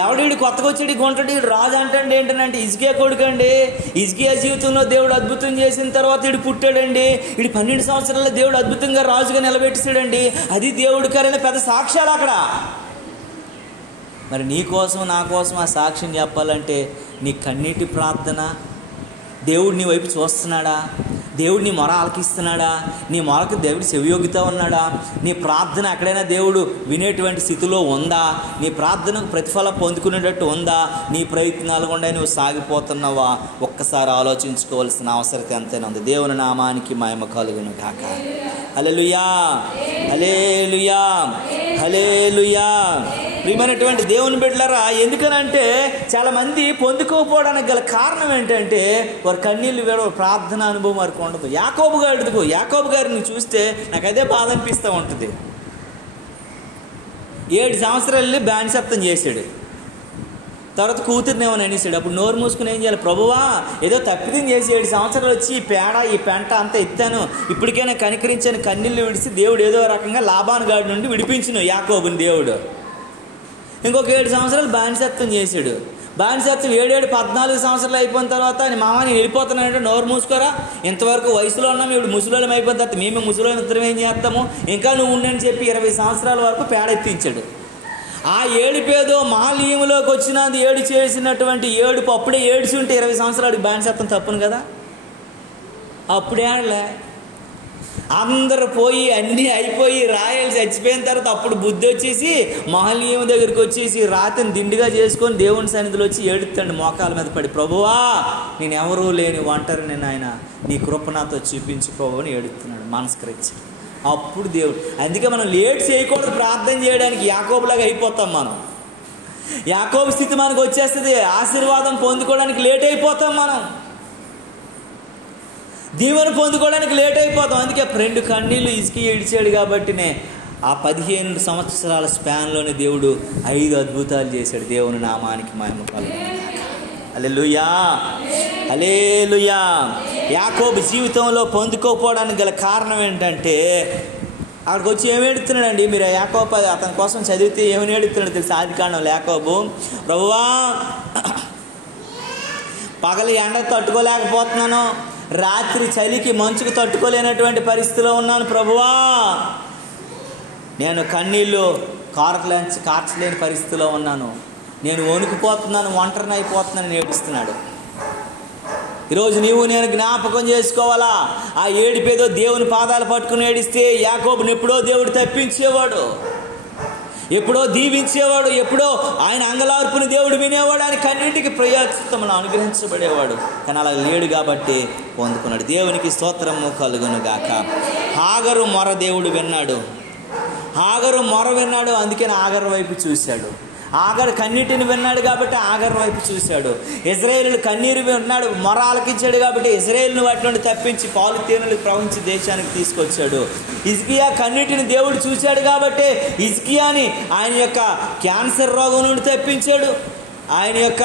ఎవడీడు కొత్తగా వచ్చాడు గుంటడి రాజు అంటండి. ఏంటంటే హిజ్కియా కొడుకు అండి. హిజ్కియా జీవితంలో దేవుడు అద్భుతం చేసిన తర్వాత వీడు పుట్టాడండి. వీడు 12 సంవత్సరాల్లో దేవుడు అద్భుతంగా రాజుగా నిలబెట్టాడండి. అది దేవుడి కార్యాలే పెద్ద సాక్ష్యాలు అక్కడ. మరి నీ కోసం నా కోసం ఆ సాక్ష్యం చెప్పాలంటే నీ కన్నీటి ప్రార్థన, దేవుడు నీ వైపు చూస్తున్నాడా? దేవుడు నీ మొర ఆలకిస్తున్నాడా? నీ మొరకు దేవుడు చెవియోగితా ఉన్నాడా? నీ ప్రార్థన ఎక్కడైనా దేవుడు వినేటువంటి స్థితిలో ఉందా? నీ ప్రార్థనకు ప్రతిఫలం పొందుకునేటట్టు ఉందా? నీ ప్రయత్నాలు కూడా నువ్వు సాగిపోతున్నావా? ఒక్కసారి ఆలోచించుకోవాల్సిన అవసరం ఎంతైనా ఉంది. దేవుని నామానికి మహిమ కలుగును గాక. హల్లెలూయా, హల్లెలూయా, హల్లెలూయా. ప్రియమైనటువంటి దేవుని బిడ్డలారా, ఎందుకనంటే చాలామంది పొందుకోకపోవడానికి గల కారణం ఏంటంటే వారు కన్నీళ్ళు వేడ ప్రార్థన అనుభవం వారికి ఉండదు. యాకోబు గారిని చూస్తే నాకు అదే బాధ అనిపిస్తూ ఉంటుంది. 7 సంవత్సరాలు బానిసత్వం చేశాడు. తర్వాత కూతుర్ని ఏమని అనేసాడు. అప్పుడు నోరు మూసుకుని ఏం చేయాలి? ప్రభువా, ఏదో తప్పిదం చేసి 7 సంవత్సరాలు వచ్చి ఈ పేడ ఈ పెంట అంతా ఎత్తాను, ఇప్పటికైనా కనికరించాను, కన్నీళ్ళు విడిచి దేవుడు ఏదో రకంగా లాబాను గాడి నుండి విడిపించును యాకోబుని దేవుడు. ఇంకొక 7 సంవత్సరాలు బానిసత్వం చేశాడు. బానిసత్వం 7 14 సంవత్సరాలు అయిపోయిన తర్వాత మామ నేను వెళ్ళిపోతున్నానంటే నోరు మూసుకోరా, ఇంతవరకు వయసులో ఉన్నాము, ఇప్పుడు ముసలోళ్ళం అయిపోయిన తర్వాత మేము ముసలోళ్ళం ఇద్దరం ఏం చేస్తాము, ఇంకా నువ్వు ఉండని చెప్పి 20 సంవత్సరాల వరకు పేడ ఎత్తించాడు. ఆ ఏడుపేదో మహాలీములోకి వచ్చినది ఏడు చేసినటువంటి ఏడుపు అప్పుడే ఏడ్చి ఉంటే 20 సంవత్సరాలకు బానిసత్వం తప్పును కదా. అప్పుడే ఆడలే, అందరు పోయి అన్నీ అయిపోయి రాయలు చచ్చిపోయిన తర్వాత అప్పుడు బుద్ధి వచ్చేసి మహనీయం దగ్గరికి వచ్చేసి రాత్రిని దిండిగా చేసుకొని దేవుని సన్నిధిలో వచ్చి ఏడుతాడు మోకాల మీద పడి, ప్రభువా నేను ఎవరూ లేని ఒంటరి నేను ఆయన నీ కృప నాతో చూపించుకోవని ఏడుతున్నాడు మనస్కరించి. అప్పుడు దేవుడు, అందుకే మనం లేట్ చేయకూడదు ప్రార్థన చేయడానికి. యాకోబులాగా అయిపోతాం మనం. యాకోబు స్థితి మనకు వచ్చేస్తుంది. ఆశీర్వాదం పొందుకోవడానికి లేట్ అయిపోతాం మనం. దీవెన పొందుకోవడానికి లేట్ అయిపోతాం. అందుకే 2 కన్నీళ్ళు ఇసుకి ఇడిచాడు కాబట్టినే ఆ 15 సంవత్సరాల స్పాన్లోనే దేవుడు 5 అద్భుతాలు చేశాడు. దేవుని నామానికి మహిమ కలుగును. హల్లెలూయా, హల్లెలూయా. యాకోబు జీవితంలో పొందుకోకపోవడానికి గల కారణం ఏంటంటే అక్కడికి వచ్చి ఏమి ఏడుతున్నాడండి. మీరు యాకోబు అతని కోసం చదివితే ఏమని ఏడుతున్నాడు తెలుసు? ఆదికాండంలో యాకోబు, ప్రభువా పగలు ఎండ తట్టుకోలేకపోతున్నాను, రాత్రి చలికి మంచుకు తట్టుకోలేనటువంటి పరిస్థితిలో ఉన్నాను ప్రభువా, నేను కన్నీళ్ళు కార్చలేని పరిస్థితిలో ఉన్నాను, నేను వణికిపోతున్నాను, ఒంటరిని అయిపోతున్నాను ఏడుస్తున్నాడు. ఈరోజు నీవు నేను జ్ఞాపకం చేసుకోవాలా. ఆ ఏడిపేదో దేవుని పాదాలు పట్టుకుని ఏడిస్తే యాకోబుని ఎప్పుడో దేవుడు తప్పించేవాడు, ఎప్పుడో దీవించేవాడు, ఎప్పుడో ఆయన అంగలార్పుని దేవుడు వినేవాడు, ఆయన కన్నింటికి ప్రయాసములు అనుగ్రహించబడేవాడు. కానీ అలా లేడు కాబట్టి పొందుకున్నాడు. దేవునికి స్తోత్రము కలుగును గాక. హాగరు మొర దేవుడు విన్నాడు, హాగరు మొర విన్నాడు, అందుకని హాగరు వైపు చూశాడు. ఆగరు కన్నీటిని విన్నాడు కాబట్టి ఆగరు వైపు చూశాడు. ఇజ్రాయేలు కన్నీరు విన్నాడు, మొర ఆలకించాడు కాబట్టి ఇజ్రాయేలును వాటి నుండి తప్పించి పాలు తేనెలు ప్రవహించి దేశానికి తీసుకొచ్చాడు. హిజ్కియా కన్నీటిని దేవుడు చూశాడు కాబట్టి హిజ్కియాని ఆయన యొక్క క్యాన్సర్ రోగం నుండి తప్పించాడు. ఆయన యొక్క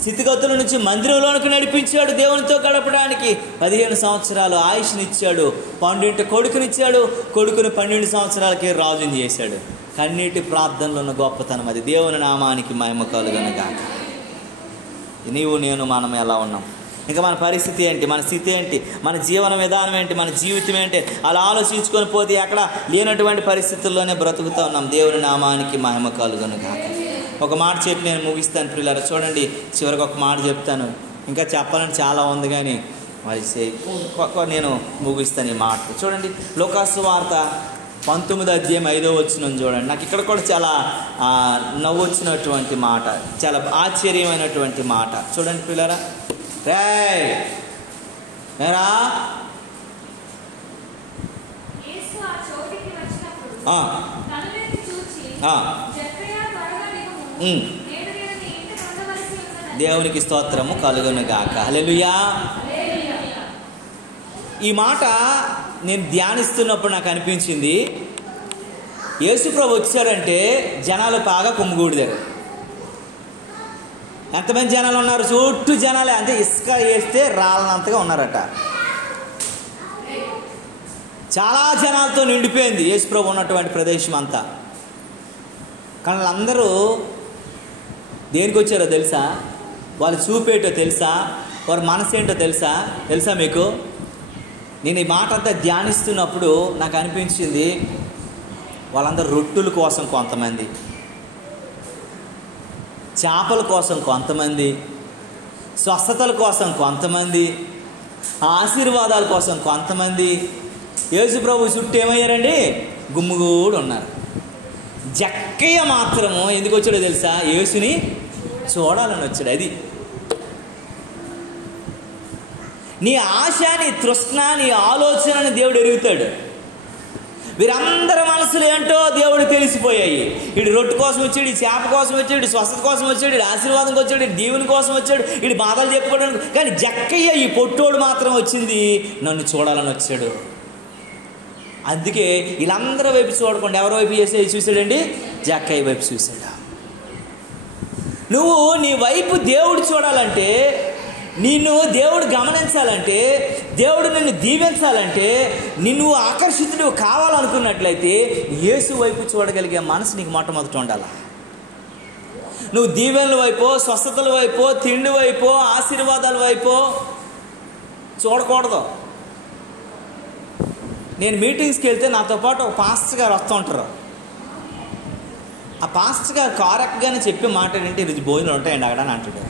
స్థితిగతుల నుంచి మందిరంలోనికి నడిపించాడు. దేవునితో గడపడానికి 15 సంవత్సరాలు ఆయుష్నిచ్చాడు. 12 కొడుకునిచ్చాడు. కొడుకుని 12 సంవత్సరాలకే రాజుని చేశాడు. కన్నీటి ప్రార్థనలో ఉన్న గొప్పతనం అది. దేవుని నామానికి మహిమ కలుగును గాక. నీవు నేను మనం ఎలా ఉన్నాం, ఇంకా మన పరిస్థితి ఏంటి, మన స్థితి ఏంటి, మన జీవన విధానం ఏంటి, మన జీవితం ఏంటి, అలా ఆలోచించుకొని పోతే అక్కడ లేనటువంటి పరిస్థితుల్లోనే బ్రతుకుతూ ఉన్నాం. దేవుని నామానికి మహిమ కలుగును గాక. ఒక మాట చెప్పి నేను ముగిస్తాను ప్రియులారా. చూడండి, చివరికి ఒక మాట చెప్తాను. ఇంకా చెప్పాలని చాలా ఉంది కానీ మరి నేను ముగిస్తాను ఈ మాట. చూడండి, లూకాసు వార్త 19వ అధ్యాయం 5వ వచనం చూడండి. నాకు ఇక్కడ కూడా చాలా నవ్వు వచ్చినటువంటి మాట, చాలా ఆశ్చర్యమైనటువంటి మాట. చూడండి పిల్లరా, రేరా దేవునికి స్తోత్రము కలుగును గాక. హల్లెలూయా. ఈ మాట నేను ధ్యానిస్తున్నప్పుడు నాకు అనిపించింది, యేసుప్రభు వచ్చారంటే జనాలు బాగా కుమ్ముగూడిదారు. ఎంతమంది జనాలు ఉన్నారు? చుట్టూ జనాలే, అంతే ఇసుక వేస్తే రాలనంతగా ఉన్నారట. చాలా జనాలతో నిండిపోయింది యేసుప్రభు ఉన్నటువంటి ప్రదేశం అంతా. కానీ వాళ్ళందరూ దేనికి వచ్చారో తెలుసా? వాళ్ళు చూపేటో తెలుసా? వారి మనసు ఏంటో తెలుసా మీకు? నేను ఈ మాట అంతా ధ్యానిస్తున్నప్పుడు నాకు అనిపించింది, వాళ్ళందరూ రొట్టెల కోసం కొంతమంది, చేపల కోసం కొంతమంది, స్వస్థతల కోసం కొంతమంది, ఆశీర్వాదాల కోసం కొంతమంది యేసుప్రభు చుట్టూ ఏమయ్యారండి? గుమ్ముగూడు ఉన్నారు. జక్కయ్య మాత్రము ఎందుకు వచ్చాడో తెలుసా? యేసుని చూడాలని వచ్చాడు. అది నీ ఆశ, నీ తృష్ణ, నీ ఆలోచనని దేవుడు ఎరుగుతాడు. వీరందరి మనసులు ఏంటో దేవుడు తెలిసిపోయాయి. వీడు రొట్టె కోసం వచ్చాడు, ఈ చేప కోసం వచ్చాడు, స్వస్థత కోసం వచ్చాడు, వీడు ఆశీర్వాదం వచ్చాడు, వీడు దీవుని కోసం వచ్చాడు, వీడి బాధలు చెప్పుకోవడానికి. కానీ జక్కయ్య, ఈ పొట్టోడు మాత్రం వచ్చింది నన్ను చూడాలని వచ్చాడు. అందుకే వీళ్ళందరి వైపు చూడకుండా ఎవరి వైపు చూశాడండి? జక్కయ్య వైపు చూశాడు. నువ్వు నీ వైపు దేవుడు చూడాలంటే, నిన్ను దేవుడు గమనించాలంటే, దేవుడు నిన్ను దీవించాలంటే, నిన్ను ఆకర్షితుడు కావాలనుకున్నట్లయితే యేసు వైపు చూడగలిగే మనసు నీకు మొట్టమొదట ఉండాలి. నువ్వు దీవెనల వైపు, స్వస్థతల వైపు, తిండి వైపు, ఆశీర్వాదాల వైపు చూడకూడదు. నేను మీటింగ్స్కి వెళ్తే నాతో పాటు ఒక పాస్టర్ గారు వస్తూ ఉంటారు. ఆ పాస్టర్ గారు కరెక్ట్గానే చెప్పి మాట్లాడంటే, ఈరోజు భోజనాలు ఉంటాయండి అక్కడ అని అంటాడు.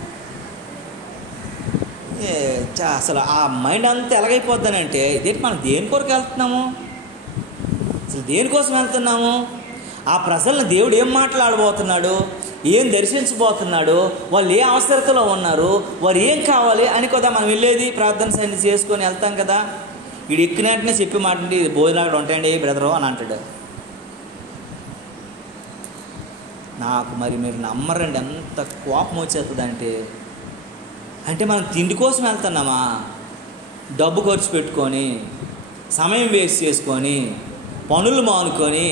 అసలు ఆ మైండ్ అంతా ఎలాగైపోద్దానంటే, ఇదేంటి మనం దేని కొరకు వెళ్తున్నాము, అసలు దేనికోసం వెళ్తున్నాము, ఆ ప్రజలను దేవుడు ఏం మాట్లాడబోతున్నాడు, ఏం దర్శించబోతున్నాడు, వాళ్ళు ఏ అవసరతలో ఉన్నారు, వారు ఏం కావాలి అని కదా మనం వెళ్ళేది. ప్రార్థన సైన్ చేసుకొని వెళ్తాం కదా. వీడు ఎక్కిన వెంటనే చెప్పి మాట్లాడి, ఇది భోజనాలు అక్కడ ఉంటాయండి బ్రదరు అని అంటాడు. నాకు మరి మీరు నమ్మరండి, ఎంత కోపం వచ్చేస్తుందంటే, అంటే మనం తిండి కోసం వెళ్తున్నామా? డబ్బు ఖర్చు పెట్టుకొని, సమయం వేస్ట్ చేసుకొని, పనులు మానుకొని,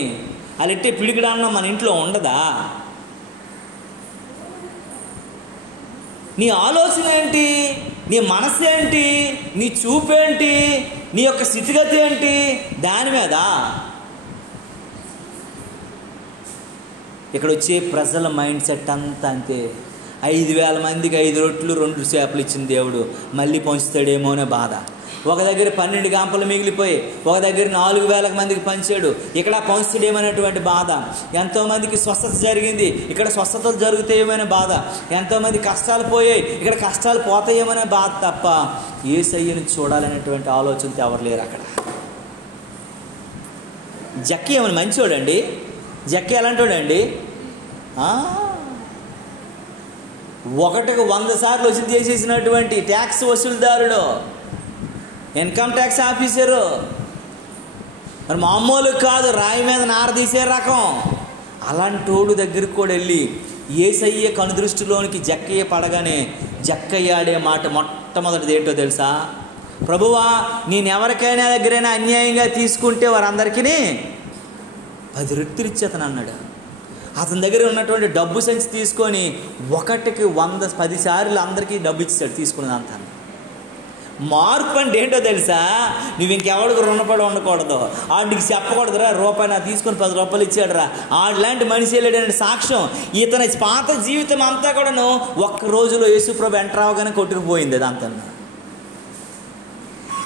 అలెట్టే పిడికిడాన్న మన ఇంట్లో ఉండదా? నీ ఆలోచన ఏంటి? నీ మనసు ఏంటి? నీ చూపేంటి? నీ యొక్క స్థితిగతి ఏంటి? దాని మీద ఇక్కడ వచ్చే ప్రజల మైండ్ సెట్ అంతా అంతే. 5,000 మందికి 5 రొట్టెలు 2 చేపలు ఇచ్చిన దేవుడు మళ్ళీ పంచుతాడేమో అనే బాధ. ఒక దగ్గర 12 గంపలు మిగిలిపోయి, ఒక దగ్గర 4,000 మందికి పంచాడు. ఇక్కడ పంచుడేమనేటువంటి బాధ. ఎంతోమందికి స్వస్థత జరిగింది, ఇక్కడ స్వస్థతలు జరుగుతాయేమనే బాధ. ఎంతోమంది కష్టాలు పోయాయి, ఇక్కడ కష్టాలు పోతాయేమనే బాధ తప్ప యేసయ్యను చూడాలనేటువంటి ఆలోచనతో ఎవరు లేరు అక్కడ. జక్కి ఏమైనా మంచివాడండి? జక్కి ఎలాంటివాడండి? 1కి 100 సార్లు వసూలు చేసేసినటువంటి ట్యాక్స్ వసూలుదారుడు, ఇన్కమ్ ట్యాక్స్ ఆఫీసరు. మరి మామూలు కాదు, రాయి మీద నార తీసే రకం. అలాంటోడు దగ్గరికి కూడా వెళ్ళి యేసయ్య కనుదృష్టిలోనికి జక్కయ్య పడగానే జక్కయ్య ఆడే మాట మొట్టమొదటిది ఏంటో తెలుసా? ప్రభువా, నేను ఎవరికైనా దగ్గరైనా అన్యాయంగా తీసుకుంటే వారందరికీ 10 రెట్లు ఇచ్చేతను అన్నాడు. అతని దగ్గర ఉన్నటువంటి డబ్బు సంచి తీసుకొని 1కి 100 10 సార్లు అందరికీ డబ్బు ఇచ్చాడు తీసుకున్నదంతా. మార్పు అంటే ఏంటో తెలుసా? నువ్వు ఇంకెవడికి రుణపడి ఉండకూడదు, ఆడికి చెప్పకూడదురా రూపాయి నా తీసుకొని 10 రూపాయలు ఇచ్చాడు రా, ఆడిలాంటి మనిషి వెళ్ళాడని సాక్ష్యం. ఇతని పాత జీవితం అంతా కూడాను ఒక్క రోజులో యేసుప్రభు ఎంటర్ అవగానే కొట్టుకుపోయింది. అదంతా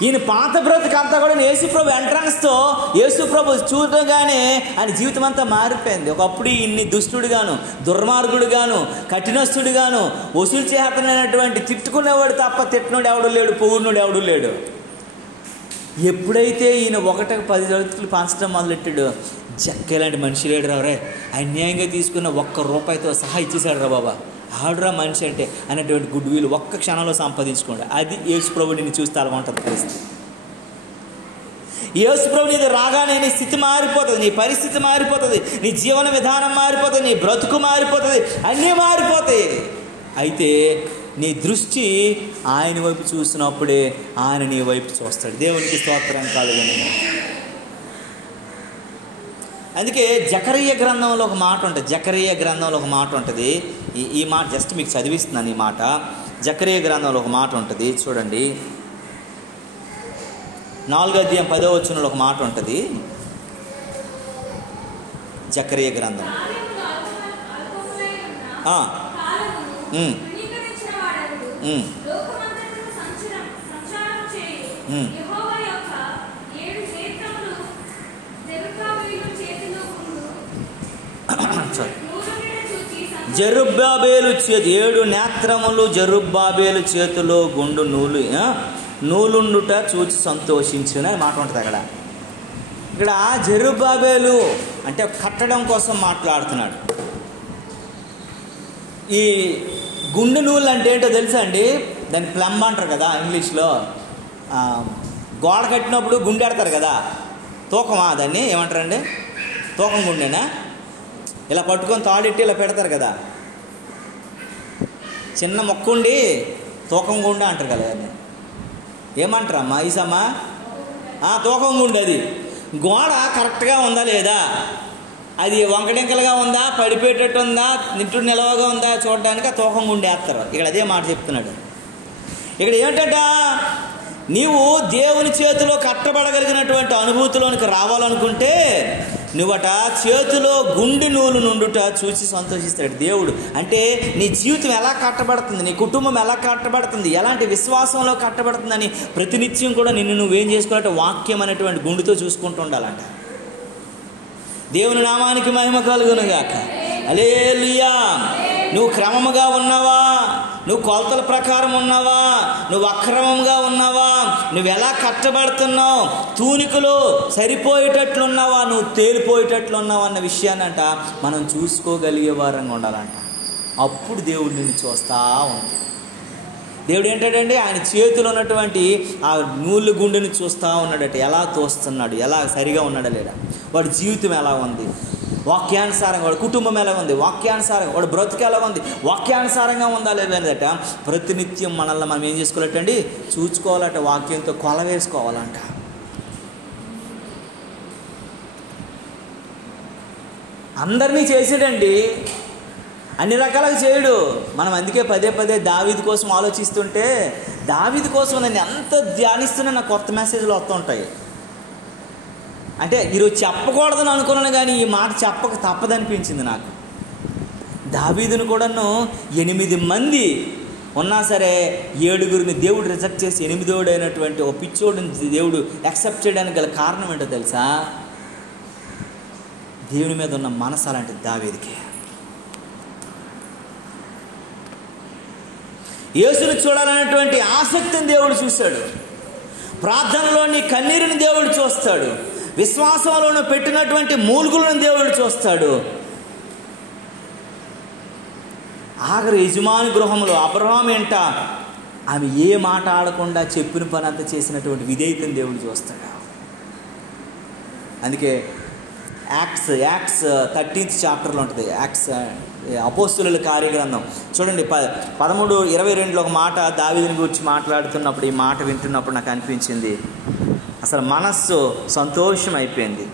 ఈయన పాత బ్రతుకు అంతా కూడా యేసుప్రభు ఎంట్రన్స్తో యేసుప్రభు చూడగానే ఆయన జీవితం అంతా మారిపోయింది. ఒకప్పుడు ఇన్ని దుష్టుడుగాను, దుర్మార్గుడుగాను, కఠినస్తుడుగాను, వసూలు చేతనైనటువంటి తిట్టుకునేవాడు తప్ప తిట్టనుడు ఎవడు లేడు, పొగుడునుడు ఎవడు లేడు. ఎప్పుడైతే ఈయన 1కి 10 రెట్లు పంచడం మొదలెట్టాడు, జక్కేలాంటి మనిషి లేడు రావరే, అన్యాయంగా తీసుకున్న 1 రూపాయితో సహా ఇచ్చేశాడు రా బాబా, ఆడురా మనిషి అంటే అనేటువంటి గుడ్ విల్ ఒక్క క్షణంలో సంపాదించుకోండి. అది యేసుప్రభు నిన్ను చూస్తే అలా ఉంటుంది పరిస్థితి. యేసుప్రభు నీది రాగానే నీ స్థితి మారిపోతుంది, నీ పరిస్థితి మారిపోతుంది, నీ జీవన విధానం మారిపోతుంది, నీ బ్రతుకు మారిపోతుంది, అన్నీ మారిపోతాయి. అయితే నీ దృష్టి ఆయన వైపు చూసినప్పుడే ఆయన నీ వైపు చూస్తాడు. దేవునికి స్తోత్రం కలుగును. అందుకే జకరియా గ్రంథంలో ఒక మాట ఉంటుంది. జకరియా గ్రంథంలో ఒక మాట ఉంటుంది. ఈ మాట జస్ట్ మీకు చదివిస్తున్నాను. ఈ మాట జకరియా గ్రంథంలో ఒక మాట ఉంటుంది, చూడండి. 4వ అధ్యాయం 10వ వచనంలో ఒక మాట ఉంటుంది. జకరియా గ్రంథం జెరుబ్బాబేలు చేతి 7 నేత్రములు జెరుబ్బాబేలు చేతిలో గుండు నూలుండుట చూచి సంతోషించిన అని మాట ఉంటుంది అక్కడ. ఇక్కడ జెరుబ్బాబేలు అంటే కట్టడం కోసం మాట్లాడుతున్నాడు. ఈ గుండు నూలు అంటే ఏంటో తెలుసా అండి? దాన్ని ప్లంబ్ అంటారు కదా ఇంగ్లీష్లో. గోడ కట్టినప్పుడు గుండెడతారు కదా, తూకమా దాన్ని ఏమంటారండి? తూకం గుండెనా? ఇలా పట్టుకొని తాడెట్టి ఇలా పెడతారు కదా, చిన్న మొక్క ఉండి తూకం గుండె అంటారు కదా. దాన్ని ఏమంటారమ్మా ఈసమ్మా? తూకం గుండె. అది గోడ కరెక్ట్గా ఉందా లేదా, అది వంకడింకలుగా ఉందా, పడిపోయేటట్టు ఉందా, నిట్టు నిలవగా ఉందా చూడడానికి ఆ తూకం గుండె వేస్తారు. ఇక్కడ అదే మాట చెప్తున్నాడు. ఇక్కడ ఏమిటంట, నీవు దేవుని చేతిలో కట్టబడగలిగినటువంటి అనుభూతిలోనికి రావాలనుకుంటే నువ్వట చేతిలో గుండె నూలు నుండుట చూసి సంతోషిస్తాడు దేవుడు. అంటే నీ జీవితం ఎలా కట్టబడుతుంది, నీ కుటుంబం ఎలా కట్టబడుతుంది, ఎలాంటి విశ్వాసంలో కట్టబడుతుందని ప్రతినిత్యం కూడా నిన్ను నువ్వేం చేసుకోవాలంటే వాక్యం అనేటువంటి గుండెతో చూసుకుంటూ ఉండాలంట. దేవుని నామానికి మహిమ కలుగునుగాక. హల్లెలూయా. నువ్వు క్రమముగా ఉన్నావా, నువ్వు కొలతల ప్రకారం ఉన్నావా, నువ్వు అక్రమంగా ఉన్నావా, నువ్వు ఎలా కట్టబడుతున్నావు, తూనికలు సరిపోయేటట్లున్నావా, నువ్వు తేలిపోయేటట్లున్నావా అన్న విషయాన్నంట మనం చూసుకోగలిగే వారంగా ఉండాలంట. అప్పుడు దేవుడు నిన్ను చూస్తూ ఉంటాడు. దేవుడు ఏంటంటే ఆయన చేతిలో ఉన్నటువంటి ఆ నూలు గుండెని చూస్తూ ఉన్నాడట. ఎలా తోస్తున్నాడు, ఎలా సరిగా ఉన్నాడా లేదా, వాడి జీవితం ఎలా ఉంది, వాక్యానుసారంగా వాడి కుటుంబం ఎలా ఉంది, వాక్యానుసారంగా వాడు బ్రతుకు ఎలా ఉంది, వాక్యానుసారంగా ఉందా లేదట ప్రతినిత్యం మనల్ని మనం ఏం చేసుకోవాలంటండి, చూసుకోవాలట. వాక్యంతో కొల వేసుకోవాలంట. అందరినీ చేసాడండి, అన్ని రకాలుగా చేయడు. మనం అందుకే పదే పదే దావీదు కోసం ఆలోచిస్తుంటే, దావీదు కోసం నేను ఎంత ధ్యానిస్తున్నా నాకు కొత్త మెసేజ్లు వస్తుంటాయి. అంటే ఈరోజు చెప్పకూడదని అనుకున్నాను కానీ ఈ మాట చెప్పక తప్పదనిపించింది నాకు. దావీదును కూడాను 8 మంది ఉన్నా సరే 7గురిని దేవుడు రిజెక్ట్ చేసి 8వ ఒక పిచ్చోడిని దేవుడు యాక్సెప్ట్ చేయడానికి గల కారణం ఏంటో తెలుసా? దేవుని మీద ఉన్న మనసు అలాంటిది దావీదుకి. యేసుని చూడాలనేటువంటి ఆసక్తిని దేవుడు చూశాడు. ప్రార్థనలోని కన్నీరుని దేవుడు చూస్తాడు. విశ్వాసంలోనూ పెట్టినటువంటి మూలుగులను దేవుడు చూస్తాడు. ఆఖరి యజమాని గృహంలో అబ్రహాం ఏంట ఆమె ఏ మాట ఆడకుండా చెప్పిన పని అంతా చేసినటువంటి విధేయతను దేవుడు చూస్తాడు. అందుకే యాక్ట్స్ 13th చాప్టర్లో ఉంటుంది. అపోస్తుల కార్యగ్రంథం చూడండి 13:22 ఒక మాట దావీదుని గురించి మాట్లాడుతున్నప్పుడు, ఈ మాట వింటున్నప్పుడు నాకు అనిపించింది, అసలు మనస్సు సంతోషం అయిపోయింది.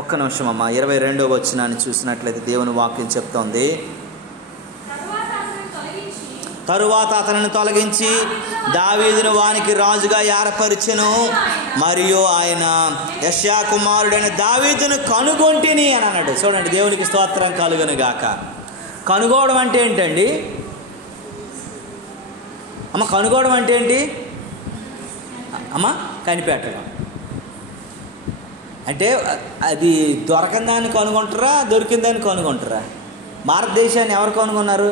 ఒక్క నిమిషం అమ్మ, 22వ వచనాన్ని చూసినట్లయితే దేవుని వాక్యం చెప్తోంది, తరువాత అతనిని తొలగించి దావీదును వానికి రాజుగా ఏర్పరిచెను, మరియు ఆయన యెషయా కుమారుడైన దావీదును కనుగొంటిని అని అన్నాడు. చూడండి, దేవునికి స్తోత్రం కలుగును గాక. కనుగోవడం అంటే ఏంటండి అమ్మ? కనుగోవడం అంటే ఏంటి అమ్మ? కనిపెట్టడం అంటే అది దొరకని దాన్ని కనుగొంటారా, దొరికిన దాన్ని కనుగొంటారా? భారతదేశాన్ని ఎవరు కనుగొన్నారు?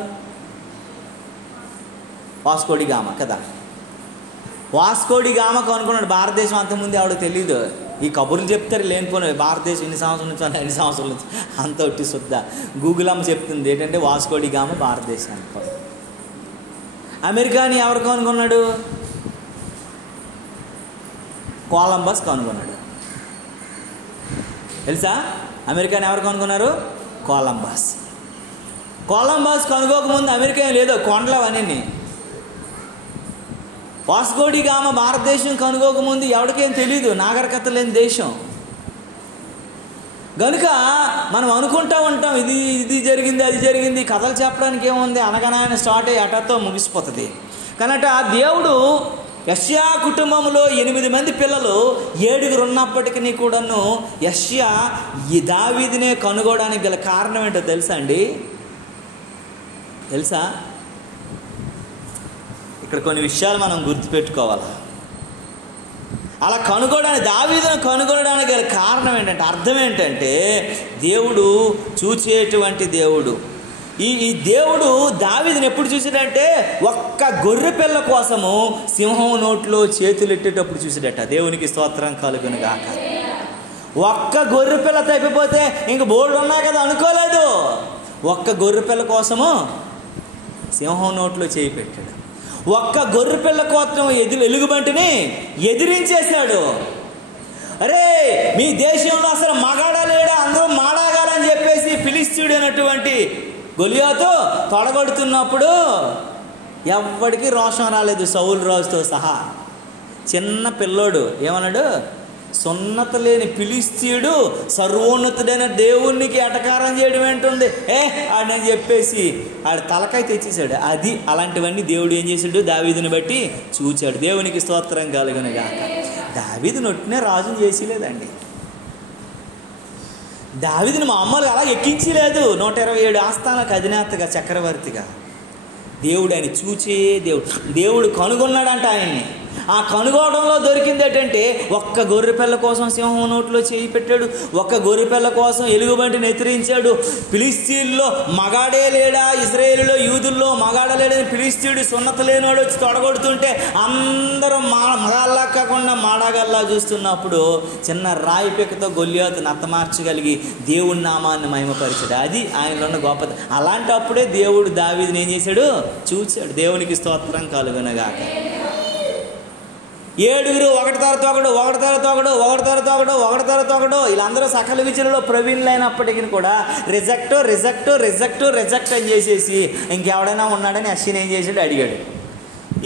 వాస్కోడి గామ కదా. వాస్కోడి గామ కనుక్కున్నాడు భారతదేశం. అంతకుముందు ఎవడో తెలీదు. ఈ కబుర్లు చెప్తారు లేనిపోయిన భారతదేశం ఇన్ని సంవత్సరాల నుంచి 5 సంవత్సరాల నుంచి అంత ఒట్టి శుద్ధ. గూగుల్ అమ్మ చెప్తుంది ఏంటంటే వాస్కోడి గామ భారతదేశానికి. అమెరికాని ఎవరు కనుగొన్నాడు? కొలంబస్ కనుగొన్నాడు. తెలుసా? అమెరికాని ఎవరు కనుగొన్నారు? కొలంబస్. కనుగోకముందు అమెరికా ఏం లేదో, కొండలు అవన్నీ. వాస్కోడి గామ భారతదేశం కనుగోకముందు ఎవరికేం తెలీదు, నాగరికత లేని దేశం. కనుక మనం అనుకుంటూ ఉంటాం ఇది జరిగింది, అది జరిగింది. కథలు చెప్పడానికి ఏముంది, అనగనాయన స్టార్ట్ అయ్యి అటతో ముగిసిపోతుంది. కనుక దేవుడు యెషయా కుటుంబంలో 8 మంది పిల్లలు 7గురు ఉన్నప్పటికీ కూడాను యెషయా ఈ దావీదునే కనుగోవడానికి గల కారణం ఏంటో తెలుసా అండి? తెలుసా? ఇక్కడ కొన్ని విషయాలు మనం గుర్తుపెట్టుకోవాలి. అలా దావీదును కనుగొనడానికి గల కారణం ఏంటంటే, అర్థం ఏంటంటే, దేవుడు చూచేటువంటి దేవుడు. ఈ దేవుడు దావీదుని ఎప్పుడు చూసాడంటే, ఒక్క గొర్రె పిల్ల కోసము సింహం నోట్లో చేతులు ఎట్టేటప్పుడు చూసాడట. దేవునికి స్తోత్రం కలుగును గాక. ఒక్క గొర్రె పిల్ల తప్పిపోతే ఇంక బోర్డు ఉన్నాయి కదా అనుకోలేదు. ఒక్క గొర్రె పిల్ల కోసము సింహం నోట్లో చేయి పెట్టాడు. ఒక్క గొర్రె పిల్ల కోసం ఎలుగుబంటిని ఎదిరించేశాడు. అరే, మీ దేశంలో అసలు మగాడా లేడా, అందరూ మాడాగాలని చెప్పేసి ఫిలిష్తీయుడు అయినటువంటి గొలియాతు తొడగొడుతున్నప్పుడు ఎవ్వడికి రోషం రాలేదు, సౌలు రాజుతో సహా. చిన్న పిల్లోడు ఏమన్నాడు? సున్నత లేని ఫిలిష్తీయుడు సర్వోన్నతుడైన దేవునికి ఎటకారం చేయడం ఏంటుంది ఆడని చెప్పేసి ఆడ తలకాయ తెచ్చేసాడు. అది అలాంటివన్నీ దేవుడు ఏం చేశాడు? దావీదుని బట్టి చూచాడు. దేవునికి స్తోత్రం కలుగును గాక. దావీదుని ఒట్టినే రాజుని చేసిలేదండి. దావీదుని మామూలుగా అలా ఎక్కించలేదు. 127 ఆస్థానాలకు అధినేతగా, చక్రవర్తిగా. దేవుడు ఆయన చూచే దేవుడు కనుగొన్నాడంట ఆయన్ని. ఆ కనుగోవడంలో దొరికింది ఏంటంటే, ఒక్క గొర్రెపిల్ల కోసం సింహం నోట్లో చేయి పెట్టాడు, ఒక్క గొర్రెపిల్ల కోసం ఎలుగుబంటిని ఎత్తిరించాడు. ఫిలిష్తీయుల్లో మగాడే లేడా, ఇశ్రాయేలులో యూదుల్లో మగాడే లేడని ఫిలిష్తీయుడు సున్నత లేనివాడు వచ్చి తొడగొడుతుంటే అందరూ మగాల్లా కాకుండా మాడాగల్లా చూస్తున్నప్పుడు చిన్న రాయి పిక్కతో గొల్లియాతు నత్తమార్చగలిగి దేవుడి నామాన్ని మహిమపరిచాడు. అది ఆయనలో ఉన్న గొప్పది. అలాంటప్పుడే దేవుడు దావీదుని ఏం చేశాడు? చూచాడు. దేవునికి స్తోత్రం కలుగునుగాక. 7 ఒకటి తర్వాత ఒకడు వీళ్ళందరూ సకల విద్యలలో ప్రవీణులైనప్పటికీ కూడా రిజెక్ట్ అని చేసేసి ఇంకెవడైనా ఉన్నాడని యెషయాని ఏం చేశాడు? అడిగాడు.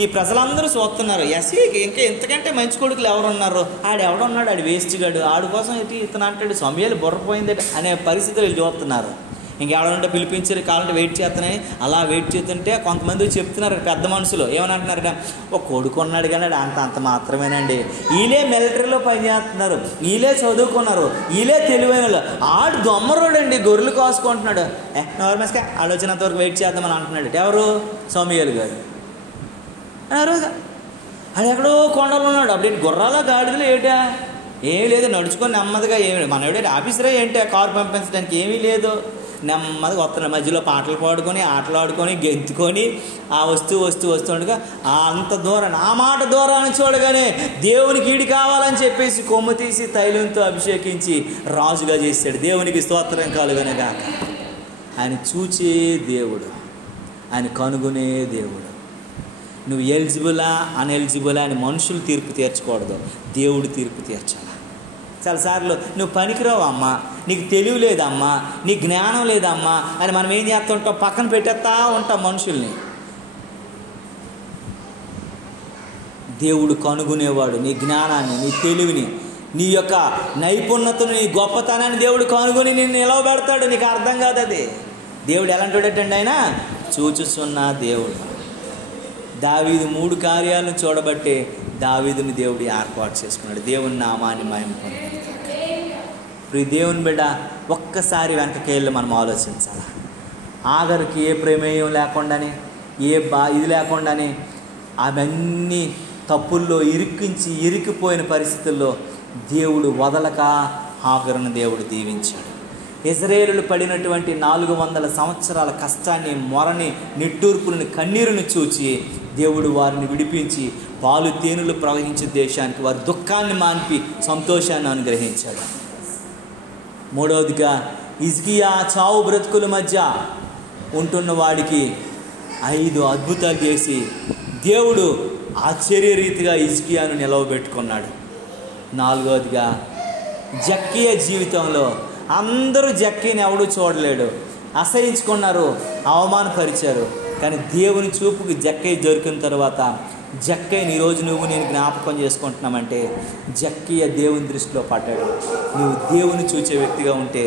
ఈ ప్రజలందరూ చూస్తున్నారు, యెషయాకి ఇంకా ఇంతకంటే మంచి కొడుకులు ఎవరున్నారు, ఆడెవడున్నాడు, ఆడు వేస్ట్ గాడు, ఆడు కోసం ఇతను అంటాడు సమయాలు బుర్రపోయింది అనే పరిస్థితులు చూస్తున్నారు. ఇంకెవడంటే పిలిపించారు, కావాలంటే వెయిట్ చేస్తున్నాయి. అలా వెయిట్ చేస్తుంటే కొంతమంది చెప్తున్నారు పెద్ద మనుషులు ఏమని ఒక కొడుకు ఉన్నాడు కానీ అంత మాత్రమేనండి. వీళ్ళే మిలిటరీలో పనిచేస్తున్నారు, వీళ్ళే చదువుకున్నారు, వీళ్ళే తెలివైన వాళ్ళు. ఆడు దొమ్మరోడండి, గొర్రెలు కాసుకుంటున్నాడు. నార్మల్స్గా ఆలోచనంత వరకు వెయిట్ చేద్దామని అంటున్నాడు. ఎవరు? సమూయేలు గారు. అది ఎక్కడో కొండలు ఉన్నాడు. అప్పుడు గుర్రాల గాడిదలు ఏటా? ఏమీ లేదు, నడుచుకొని నెమ్మదిగా. ఏమి మన ఎవడే ఆఫీసరే ఏంటి కారు పంపించడానికి? ఏమీ లేదు, నెమ్మదిగా వస్తున్నాడు. మధ్యలో పాటలు పాడుకొని ఆటలు ఆడుకొని గెంతుకొని ఆ వస్తుండగా అంత దూరం ఆ మాట దూరాన్ని చూడగానే దేవునికి ఈడి కావాలని చెప్పేసి కొమ్ము తీసి తైలంతో అభిషేకించి రాజుగా చేశాడు. దేవునికి స్తోత్రం కలుగునుగాక. ఆయన చూచే దేవుడు, ఆయన కనుగొనే దేవుడు. నువ్వు ఎలిజిబులా అన్ఎలిజిబులా అని మనుషులు తీర్పు తీర్చకూడదు, దేవుడు తీర్పు తీర్చాలి. చాలాసార్లు నువ్వు పనికిరావు అమ్మా, నీకు తెలివి లేదమ్మా, నీకు జ్ఞానం లేదమ్మా అని మనం ఏం చేస్తుంటాం? పక్కన పెట్టేస్తా ఉంటాం మనుషుల్ని. దేవుడు కనుగొనేవాడు నీ జ్ఞానాన్ని, నీ తెలివిని, నీ యొక్క నైపుణ్యతను, నీ గొప్పతనాన్ని దేవుడు కనుగొని నిన్ను నిలవబెడతాడు. నీకు అర్థం కాదు అది. దేవుడు ఎలాంటి వాడటండి? ఆయన చూచుచున్న దేవుడు. దావీదు 3 కార్యాలను చూడబట్టే దావీదుని దేవుడు ఏర్పాటు చేసుకున్నాడు. దేవుని నామాన్ని మహిమ పొందాలి. ప్రియ దేవుని బిడ్డ, ఒక్కసారి వెనకకి వెళ్ళి మనం ఆలోచించాలి. ఆగరికి ఏ ప్రమేయం లేకుండానే, ఇది లేకుండానే అవన్నీ తప్పుల్లో ఇరికిపోయిన పరిస్థితుల్లో దేవుడు వదలక ఆగరును దేవుడు దీవించాడు. ఇజ్రాయేలులు పడినటువంటి 400 సంవత్సరాల కష్టాన్ని, మొరని, నిట్టూర్పులను, కన్నీరుని చూచి దేవుడు వారిని విడిపించి పాలు తేనెలు ప్రవహించే దేశానికి వారి దుఃఖాన్ని మాన్పి సంతోషాన్ని అనుగ్రహించాడు. మూడవదిగా హిజ్కియా చావు బ్రతుకుల మధ్య ఉంటున్న వాడికి 5 అద్భుతాలు చేసి దేవుడు ఆశ్చర్యరీతిగా హిజ్కియాను నిలవబెట్టుకున్నాడు. 4వదిగా జక్కయ్య జీవితంలో అందరూ జక్కయ్యని ఎవడూ చూడలేడు, అసహించుకున్నారు, అవమానపరిచారు. కానీ దేవుని చూపుకి జక్కయ్య దొరికిన తర్వాత జక్కయ్యని ఈరోజు నేను జ్ఞాపకం చేసుకుంటున్నామంటే జక్కయ్య దేవుని దృష్టిలో పడ్డాడు. నువ్వు దేవుని చూసే వ్యక్తిగా ఉంటే